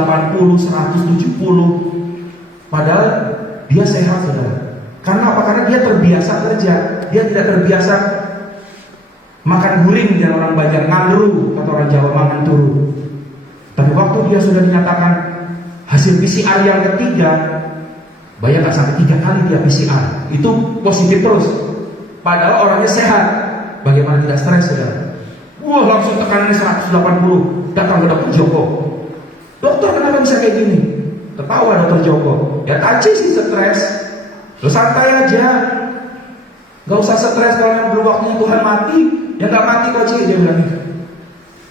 170. Padahal dia sehat, saudara. Karena apa? Karena dia terbiasa kerja. Dia tidak terbiasa makan guling yang orang Banjar, ngandru, kata orang Jawa, mangan turu. Tapi waktu dia sudah dinyatakan hasil PCR yang ketiga, bayangkan sampai 3 kali dia PCR, itu positif terus. Padahal orangnya sehat. Bagaimana tidak stres, saudara? Wah, langsung tekanannya 180. Datang ke dokter Joko. Dokter, kenapa bisa kayak gini? Ketawa dokter Joko. Ya tadi sih stres. Lo santai aja. Gak usah stres, kalau yang belum waktunya Tuhan mati, ya gak mati kok, Ci, dia bilang gitu.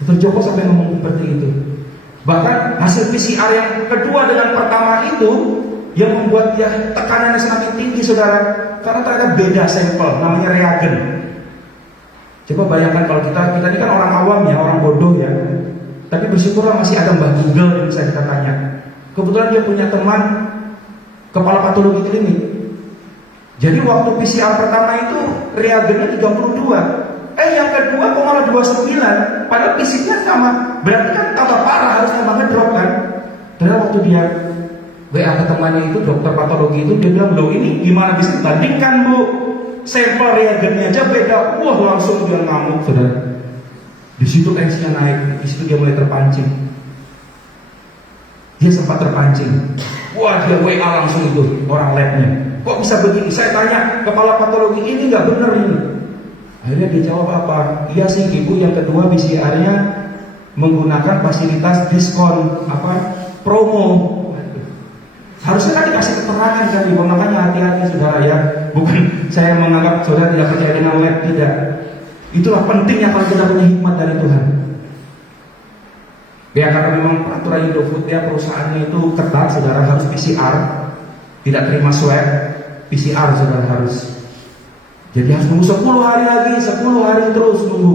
Dokter Joko sampai ngomong seperti itu. Bahkan hasil PCR yang kedua dengan pertama itu yang membuat dia tekanannya semakin tinggi, saudara. Karena ternyata beda sampel, namanya reagen. Coba bayangkan kalau kita ini kan orang awam ya, orang bodoh ya. Tapi bersyukurlah masih ada Mbah Google yang bisa kita tanya. Kebetulan dia punya teman kepala patologi klinik. Jadi waktu PCR pertama itu reagennya 32. Yang kedua kok malah 29. Padahal fisiknya sama. Berarti kan tambah parah, harusnya banget drop kan. Ternyata waktu dia WA ke temannya itu, dokter patologi itu, dia bilang, "Loh, ini gimana bisa dibandingkan, Bu? Sampel reagennya aja beda." Wah, langsung dia ngamuk, saudara. Di situ tensinya naik, di situ dia mulai terpancing. Dia sempat terpancing. Wah, dia WA langsung itu orang labnya. Kok bisa begini? Saya tanya, kepala patologi ini nggak benar ini. Akhirnya dia jawab apa? Iya sih, Ibu, yang kedua PCR-nya menggunakan fasilitas diskon promo. Harusnya kan dikasih keterangan kan, Ibu. Makanya hati-hati, saudara ya. Bukan saya menganggap saudara tidak percaya dengan lab, tidak. Itulah pentingnya kalau kita punya hikmat dari Tuhan. Ya, karena memang peraturan Indo dia perusahaannya itu ketat, saudara, harus PCR, tidak terima swab, PCR saudara harus. Jadi harus nunggu 10 hari lagi, 10 hari terus nunggu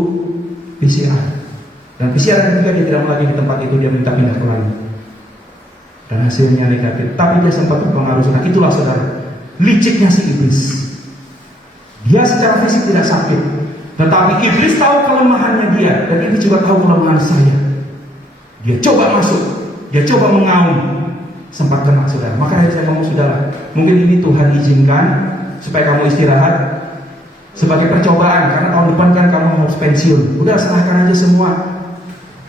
PCR. Dan PCR yang ketiga dia tidak mau lagi di tempat itu, dia minta pindah ke lain. Dan hasilnya negatif. Tapi dia sempat terpengaruh. Nah itulah saudara, liciknya si iblis. Dia secara fisik tidak sakit, tetapi iblis tahu kelemahannya dia, dan iblis juga tahu kelemahan saya. Dia coba masuk, dia coba mengaum, sempat kena saudara. Makanya saya ngomong saudara, mungkin ini Tuhan izinkan supaya kamu istirahat sebagai percobaan, karena tahun depan kan kamu harus pensiun. Udah serahkan aja semua.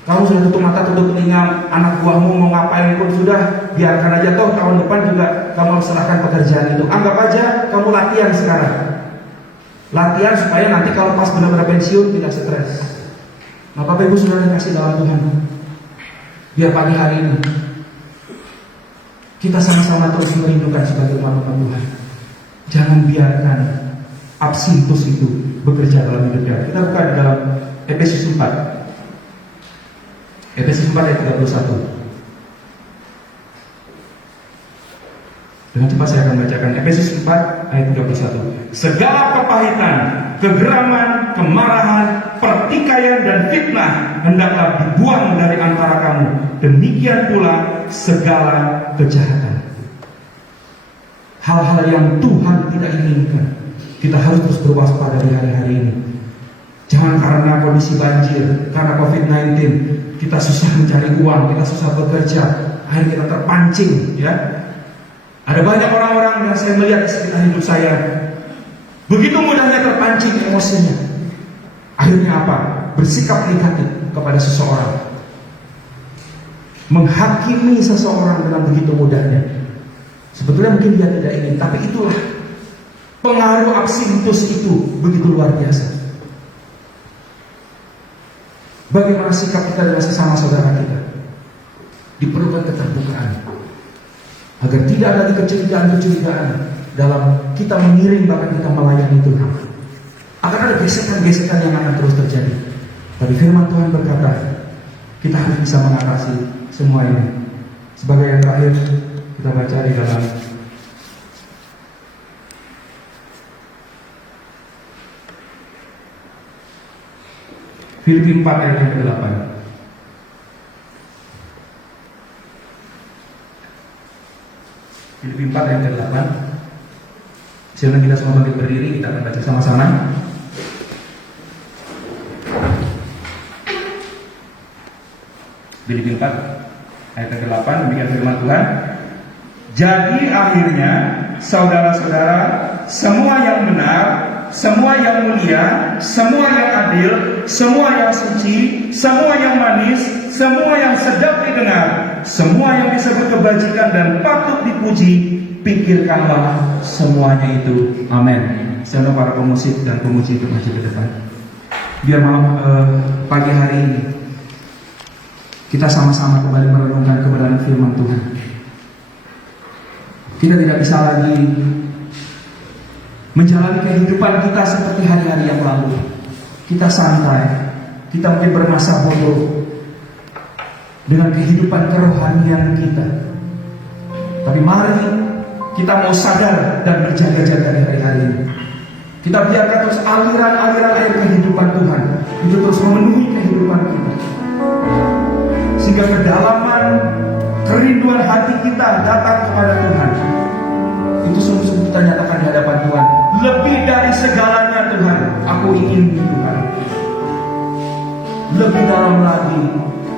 Kamu sudah tutup mata, tutup telinga, anak buahmu mau ngapain pun sudah, biarkan aja, toh tahun depan juga kamu harus serahkan pekerjaan itu. Anggap aja kamu latihan sekarang. Latihan supaya nanti kalau pas benar-benar pensiun tidak stres. Nah Bapak Ibu Saudara kasih dalam Tuhan, biar pagi hari ini kita sama-sama terus merindukan sebagai umat Tuhan. Jangan biarkan absintus itu bekerja dalam hidup kita. Kita buka di dalam Efesus 4. Efesus 4 ayat 31. Dengan cepat saya akan bacakan Efesus 4 ayat 31. Segala kepahitan, kegeraman, kemarahan, pertikaian dan fitnah hendaklah dibuang dari antara kamu. Demikian pula segala kejahatan. Hal-hal yang Tuhan tidak inginkan, kita harus terus berwaspada di hari-hari ini. Jangan karena kondisi banjir, karena COVID-19, kita susah mencari uang, kita susah bekerja, akhirnya kita terpancing, ya. Ada banyak orang-orang yang saya melihat di sekitar hidup saya, begitu mudahnya terpancing emosinya. Akhirnya apa? Bersikap negatif kepada seseorang, menghakimi seseorang dengan begitu mudahnya. Sebetulnya mungkin dia tidak ingin, tapi itulah pengaruh absintus itu begitu luar biasa. Bagaimana sikap kita dengan sesama saudara kita? Diperlukan keterbukaan, agar tidak ada kecurigaan-kecurigaan dalam kita mengiring bahkan kita melayani Tuhan. Akan ada gesekan-gesekan yang akan terus terjadi. Tapi firman Tuhan berkata, kita harus bisa mengatasi semua ini. Sebagai yang terakhir, kita baca di dalam Filipi 4 ayat yang ke-8. Filipi 4 ayat yang ke-8. Silakan kita semua bangkit berdiri, kita akan baca sama-sama. Filipi 4 ayat yang ke-8, demikian firman Tuhan. Jadi akhirnya saudara-saudara, semua yang benar, semua yang mulia, semua yang adil, semua yang suci, semua yang manis, semua yang sedap didengar, semua yang disebut kebajikan dan patut dipuji, pikirkanlah semuanya itu. Amin. Saya para pemusik dan pemuji itu maju ke depan. Biar malam pagi hari ini kita sama-sama kembali merenungkan kebenaran firman Tuhan. Kita tidak bisa lagi menjalani kehidupan kita seperti hari-hari yang lalu. Kita santai, kita mungkin bermasa bodoh dengan kehidupan kerohanian kita. Tapi mari kita mau sadar dan berjaga-jaga di hari-hari ini. Kita biarkan terus aliran-aliran air kehidupan Tuhan itu terus memenuhi kehidupan kita, sehingga kedalaman kerinduan hati kita datang kepada Tuhan. Itu sungguh-sungguh kita nyatakan di hadapan Tuhan. Lebih dari segalanya Tuhan, aku ingin Tuhan. Lebih dalam lagi,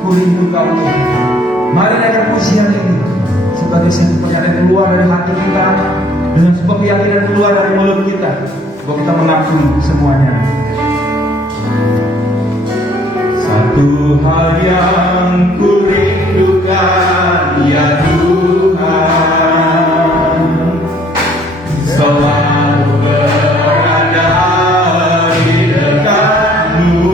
ku rindu Kau. Mari naikkan pujian ini sebagai satu pernyataan keluar dari hati kita, dengan sebuah keyakinan keluar dari mulut kita, bahwa kita mengakui semuanya. Satu hal yang ku rindukan, ya Tuhan, selalu berada di dekat-Mu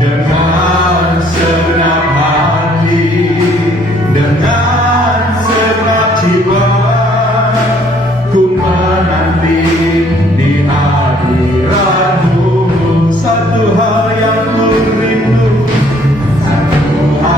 dengan senang hati, dengan segenap jiwa, ku menanti di hadirat-Mu. Satu hal yang ku rindu, satu hal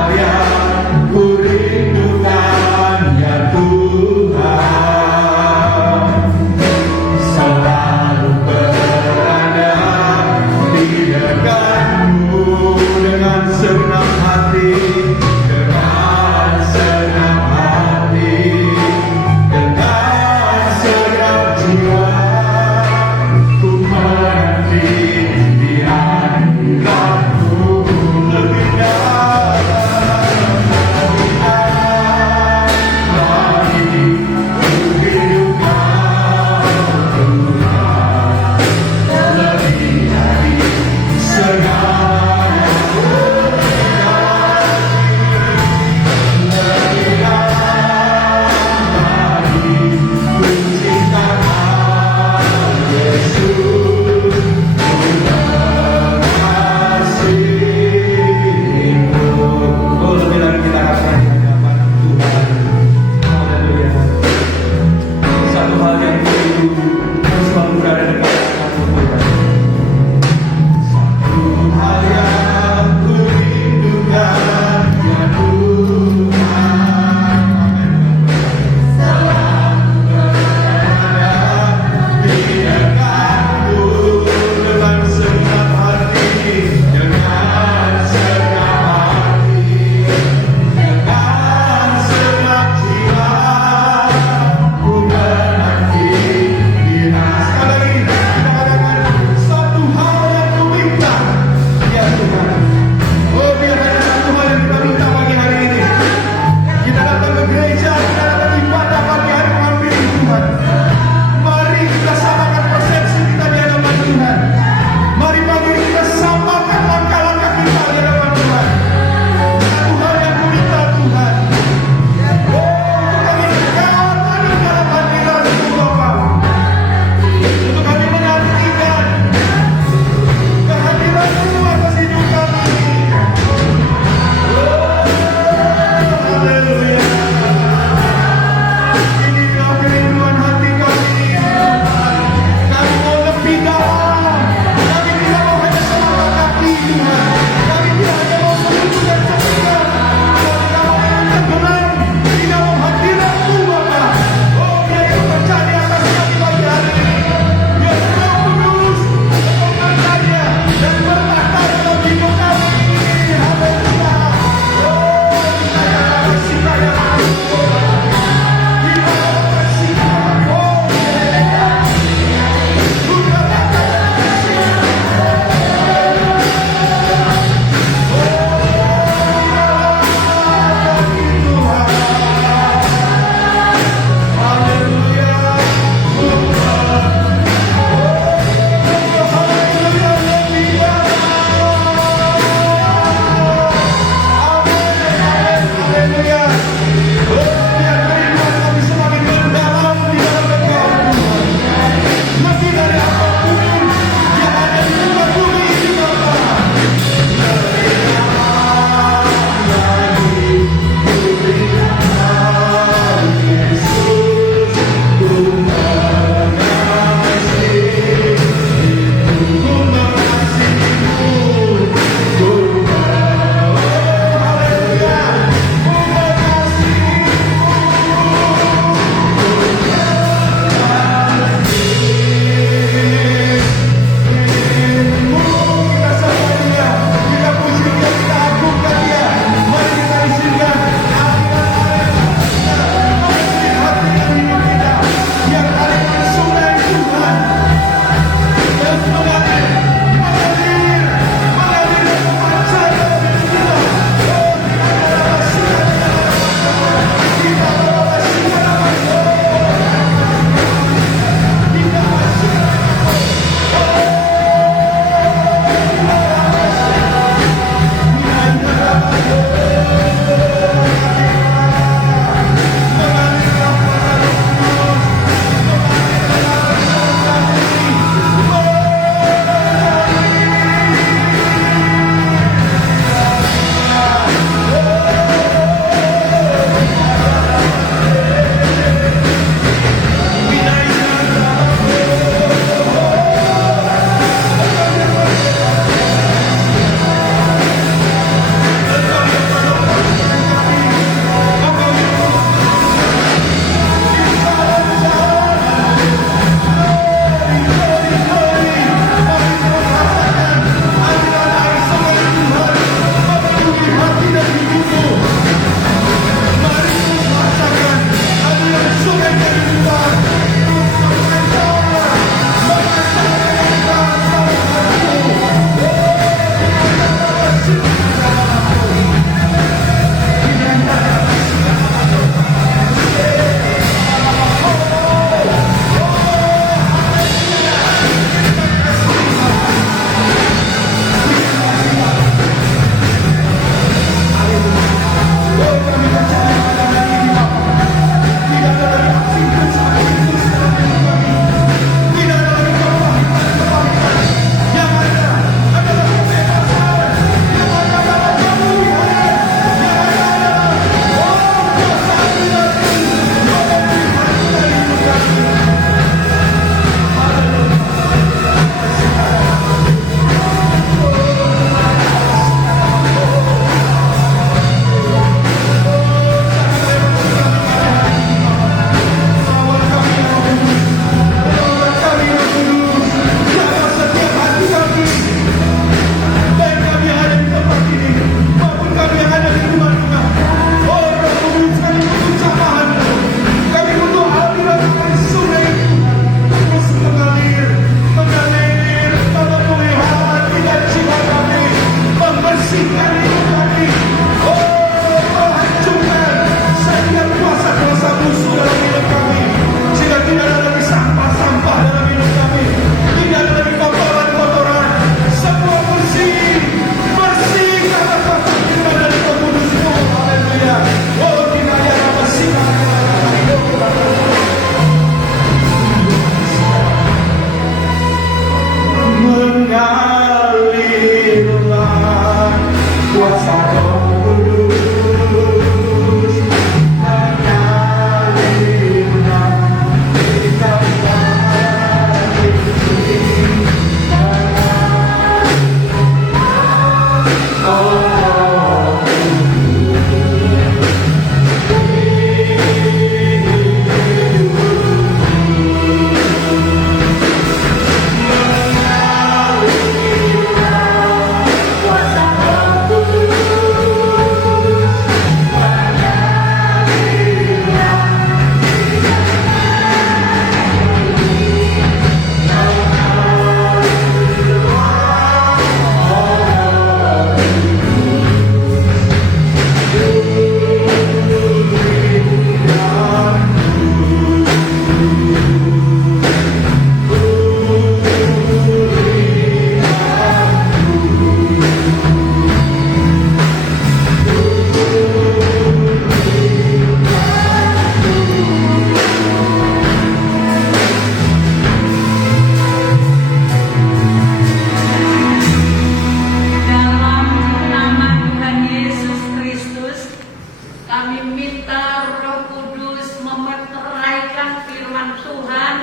Kami minta Roh Kudus memeteraikan firman Tuhan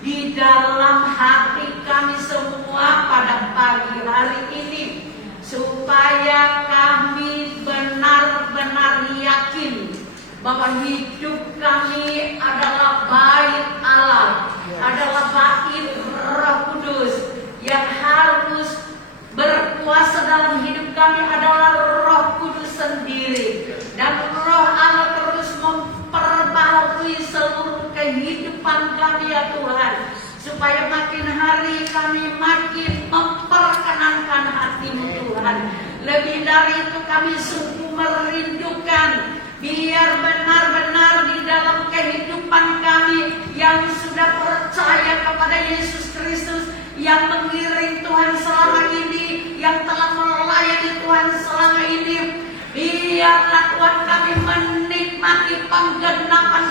di dalam hati kami semua pada pagi hari ini, supaya kami benar-benar yakin bahwa hidup kami adalah bait Allah, adalah bait Roh Kudus. Yang harus berkuasa dalam hidup kami adalah Roh Kudus sendiri, dan Roh Allah terus memperbaharui seluruh kehidupan kami ya Tuhan, supaya makin hari kami makin memperkenankan hati-Mu Tuhan. Lebih dari itu kami sungguh merindukan biar benar-benar di dalam kehidupan kami yang sudah percaya kepada Yesus Kristus, yang mengiring Tuhan selama ini, yang telah melayani Tuhan selama ini, biarlah Tuhan kami menikmati penggenapan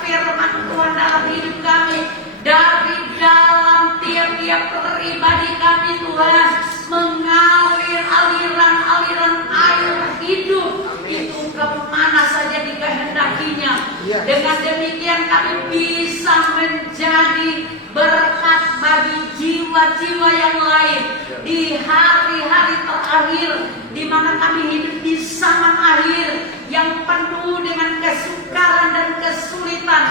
firman Tuhan dalam hidup kami, dari dalam tiap-tiap pribadi kami Tuhan, mengalir aliran air hidup itu kemana saja dikehendakinya. Dengan demikian kami bisa menjadi berkat bagi jiwa-jiwa yang lain di hari-hari terakhir, di mana kami hidup di zaman akhir yang penuh dengan kesukaran dan kesulitan.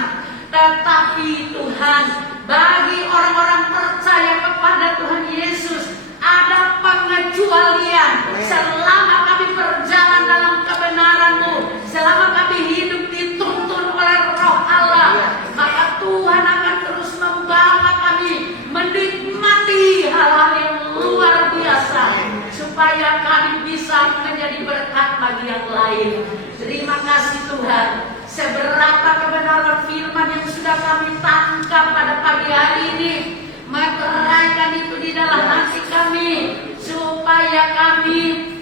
Tetapi Tuhan, bagi orang-orang percaya kepada Tuhan Yesus, ada pengecualian. Selama kami berjalan dalam kebenaran-Mu, selama kami hidup dituntun oleh Roh Allah, maka Tuhan akan terus membawa kami menikmati hal-hal yang luar biasa, supaya kami bisa menjadi berkat bagi yang lain. Terima kasih Tuhan. Seberapa kebenaran firman yang sudah kami tangkap pada pagi hari ini, meteraikan itu di dalam hati kami, supaya kami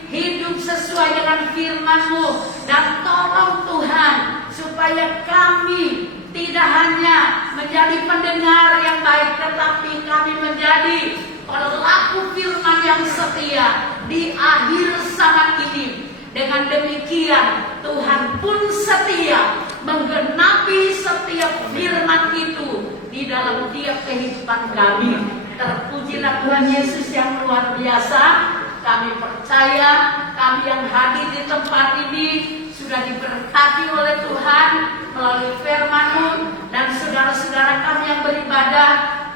hidup sesuai dengan firman-Mu. Dan tolong Tuhan, supaya kami tidak hanya menjadi pendengar yang baik, tetapi kami menjadi pelaku firman yang setia di akhir zaman ini. Dengan demikian Tuhan pun setia menggenapi setiap firman itu di dalam tiap kehidupan kami. Terpujilah Tuhan Yesus yang luar biasa. Kami percaya kami yang hadir di tempat ini sudah diberkati oleh Tuhan melalui firman-Mu, dan saudara-saudara kami yang beribadah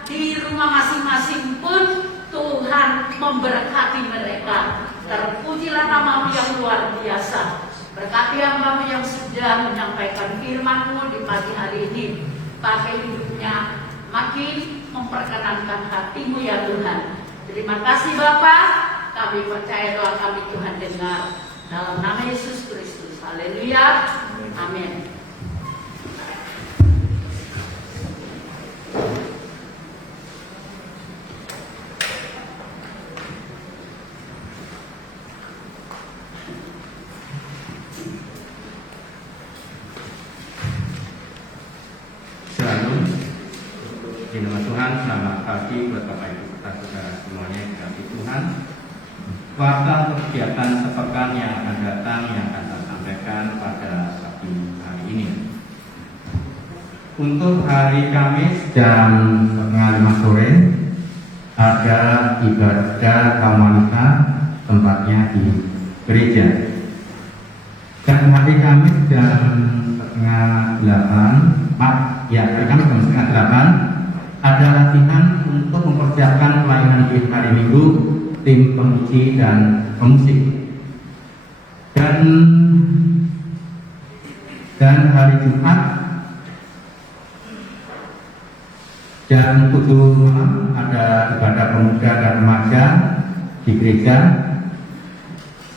di rumah masing-masing pun Tuhan memberkati mereka. Terpujilah nama-Mu yang luar biasa. Berkati hamba-Mu yang sudah menyampaikan firman-Mu di pagi hari ini. Pakai hidupnya makin memperkenankan hati-Mu ya Tuhan. Terima kasih Bapa. Kami percaya doa kami Tuhan dengar. Dalam nama Yesus Kristus. Haleluya. Amin. Di nama Tuhan, selamat pagi buat Bapak Ibu serta saudara semuanya yang dikasihi Tuhan. Kuartal kegiatan sepekan yang akan datang yang akan saya sampaikan pada pagi hari ini. Untuk hari Kamis jam 4:30 sore ada ibadah kawanita, tempatnya di gereja. Dan hari Kamis jam 7:30, hari Kamis jam 7:30 ada latihan untuk mempersiapkan pelayanan di hari Minggu, tim penguji dan pemusik. Dan hari Jumat jam 7 malam ada ibadah pemuda dan remaja di gereja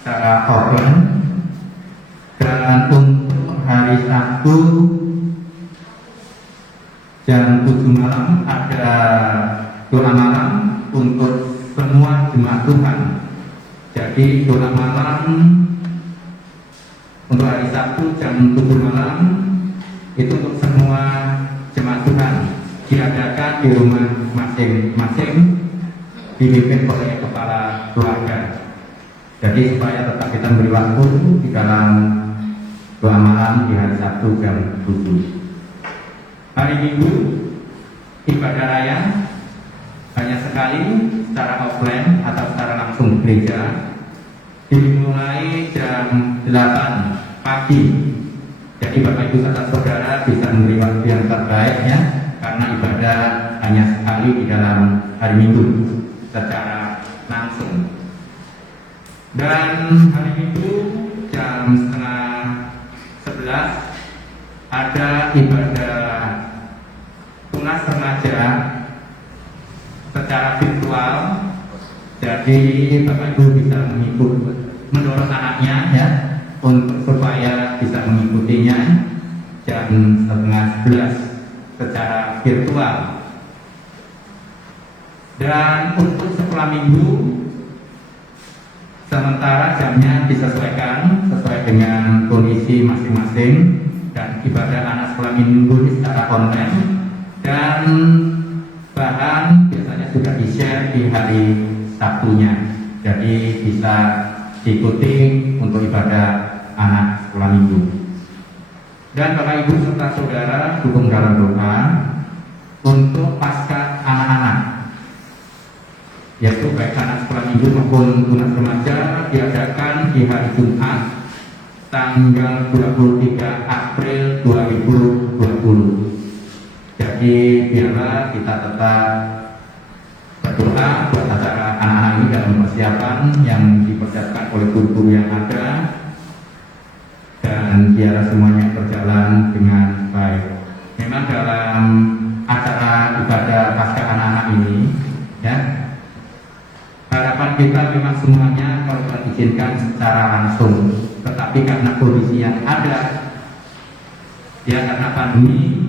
secara offline. Dan untuk hari Sabtu jam 7 malam ada doa malam untuk semua jemaat Tuhan. Jadi doa malam untuk hari Sabtu jam 7 malam itu untuk semua jemaat Tuhan, diadakan di rumah masing-masing, dipimpin oleh kepala keluarga. Jadi supaya tetap kita beri waktu di dalam doa malam di hari Sabtu jam 7. Hari Minggu ibadah raya banyak sekali secara offline atau secara langsung di gereja, dimulai jam 8 pagi. Jadi Bapak Ibu serta Saudara bisa memberi waktu yang terbaik ya, karena ibadah hanya sekali di dalam hari Minggu secara langsung. Dan hari Minggu jam setengah 11 ada ibadah tunas remaja secara virtual. Jadi Bapak Ibu bisa mendorong anaknya ya untuk supaya bisa mengikutinya jam setengah 11 secara virtual. Dan untuk sekolah minggu sementara jamnya disesuaikan sesuai dengan kondisi masing-masing, dan ibadah anak sekolah minggu secara online, dan bahan biasanya sudah di-share di hari Sabtunya, jadi bisa diikuti untuk ibadah anak sekolah minggu. Dan Bapak Ibu serta Saudara dukung dalam doa untuk pasca anak-anak, yaitu baik anak sekolah minggu maupun tunas remaja, diadakan di hari Jumat tanggal 23 April 2020. Jadi biarlah kita tetap berdoa buat acara anak-anak ini dalam persiapan yang dipersiapkan oleh guru-guru yang ada, dan biarlah semuanya berjalan dengan baik. Memang dalam acara ibadah pasca anak-anak ini ya, harapan kita memang semuanya kalau diizinkan secara langsung, tetapi karena kondisi yang ada ya, karena pandemi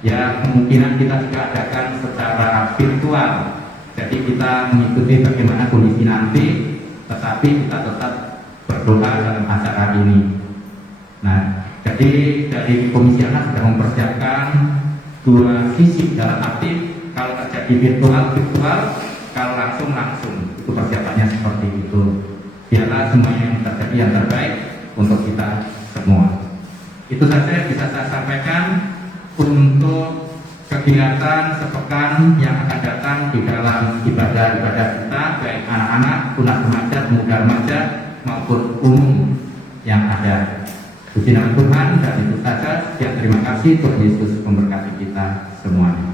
ya, kemungkinan kita juga adakan secara virtual. Jadi kita mengikuti bagaimana kondisi nanti, tetapi kita tetap berdoa dalam acara ini. Nah, jadi dari Komisi Anak sudah mempersiapkan dua sisi, dalam arti kalau terjadi virtual, kalau langsung itu persiapannya seperti itu. Biarlah semuanya yang terjadi yang terbaik untuk kita semua. Itu saja yang bisa saya sampaikan untuk kegiatan sepekan yang akan datang di dalam ibadah-ibadah kita, baik anak-anak, tunas remaja, pemuda remaja maupun umum yang ada. Puji nama Tuhan, dan itu saja. Sekian, terima kasih. Tuhan Yesus memberkati kita semuanya.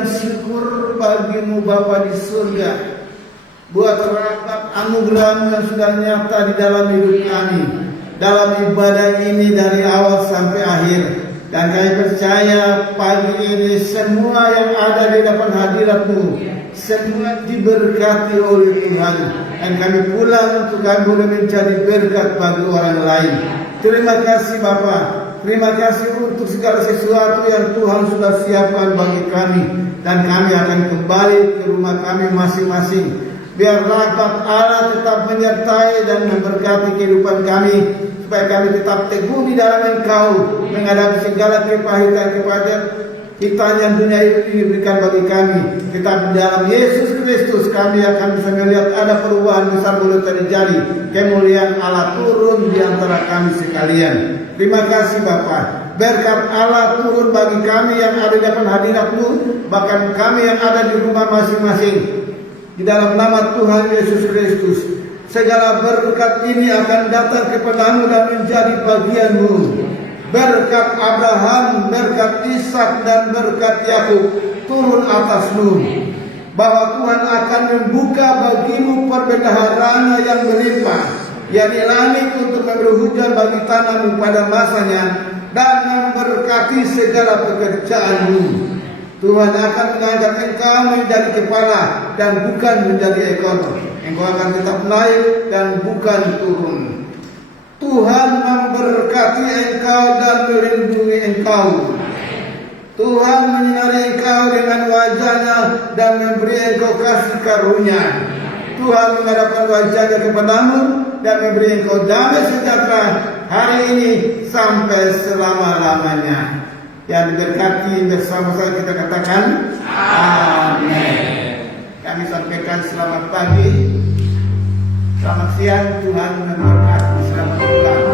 dan syukur bagimu Bapa di surga, buat rahmat anugerah yang sudah nyata di dalam hidup kami, dalam ibadah ini dari awal sampai akhir. Dan kami percaya pagi ini semua yang ada di depan hadirat-Mu semua diberkati oleh Tuhan, dan kami pulang untuk kami boleh menjadi berkat bagi orang lain. Terima kasih Bapa, terima kasih untuk segala sesuatu yang Tuhan sudah siapkan bagi kami, dan kami akan kembali ke rumah kami masing-masing. Biar rahmat Allah tetap menyertai dan memberkati kehidupan kami, supaya kami tetap teguh di dalam Engkau menghadapi segala kepahitan-kepahitan yang dunia ini berikan bagi kami. Tetap di dalam Yesus Kristus kami akan bisa melihat ada perubahan besar boleh terjadi, kemuliaan Allah turun di antara kami sekalian. Terima kasih Bapa. Berkat Allah turun bagi kami yang ada di depan hadirat-Mu, bahkan kami yang ada di rumah masing-masing. Di dalam nama Tuhan Yesus Kristus, segala berkat ini akan datang kepadamu dan menjadi bagianmu. Berkat Abraham, berkat Ishak dan berkat Yakub turun atasmu. Bahwa Tuhan akan membuka bagimu perbendaharaan yang berlimpah, yakni langit untuk memberi hujan bagi tanahmu pada masanya, dan memberkati segala pekerjaanmu. Tuhan akan mengangkat engkau menjadi kepala dan bukan menjadi ekor. Engkau akan tetap naik dan bukan turun. Tuhan memberkati engkau dan melindungi engkau. Tuhan menyinari engkau dengan wajahnya dan memberi engkau kasih karunia. Tuhan menghadapkan wajahnya kepadamu dan memberi engkau damai sejahtera hari ini sampai selama-lamanya. Yang diberkati bersama-sama kita katakan amin. Kami sampaikan selamat pagi, selamat siang, Tuhan memberkati, selamat pulang.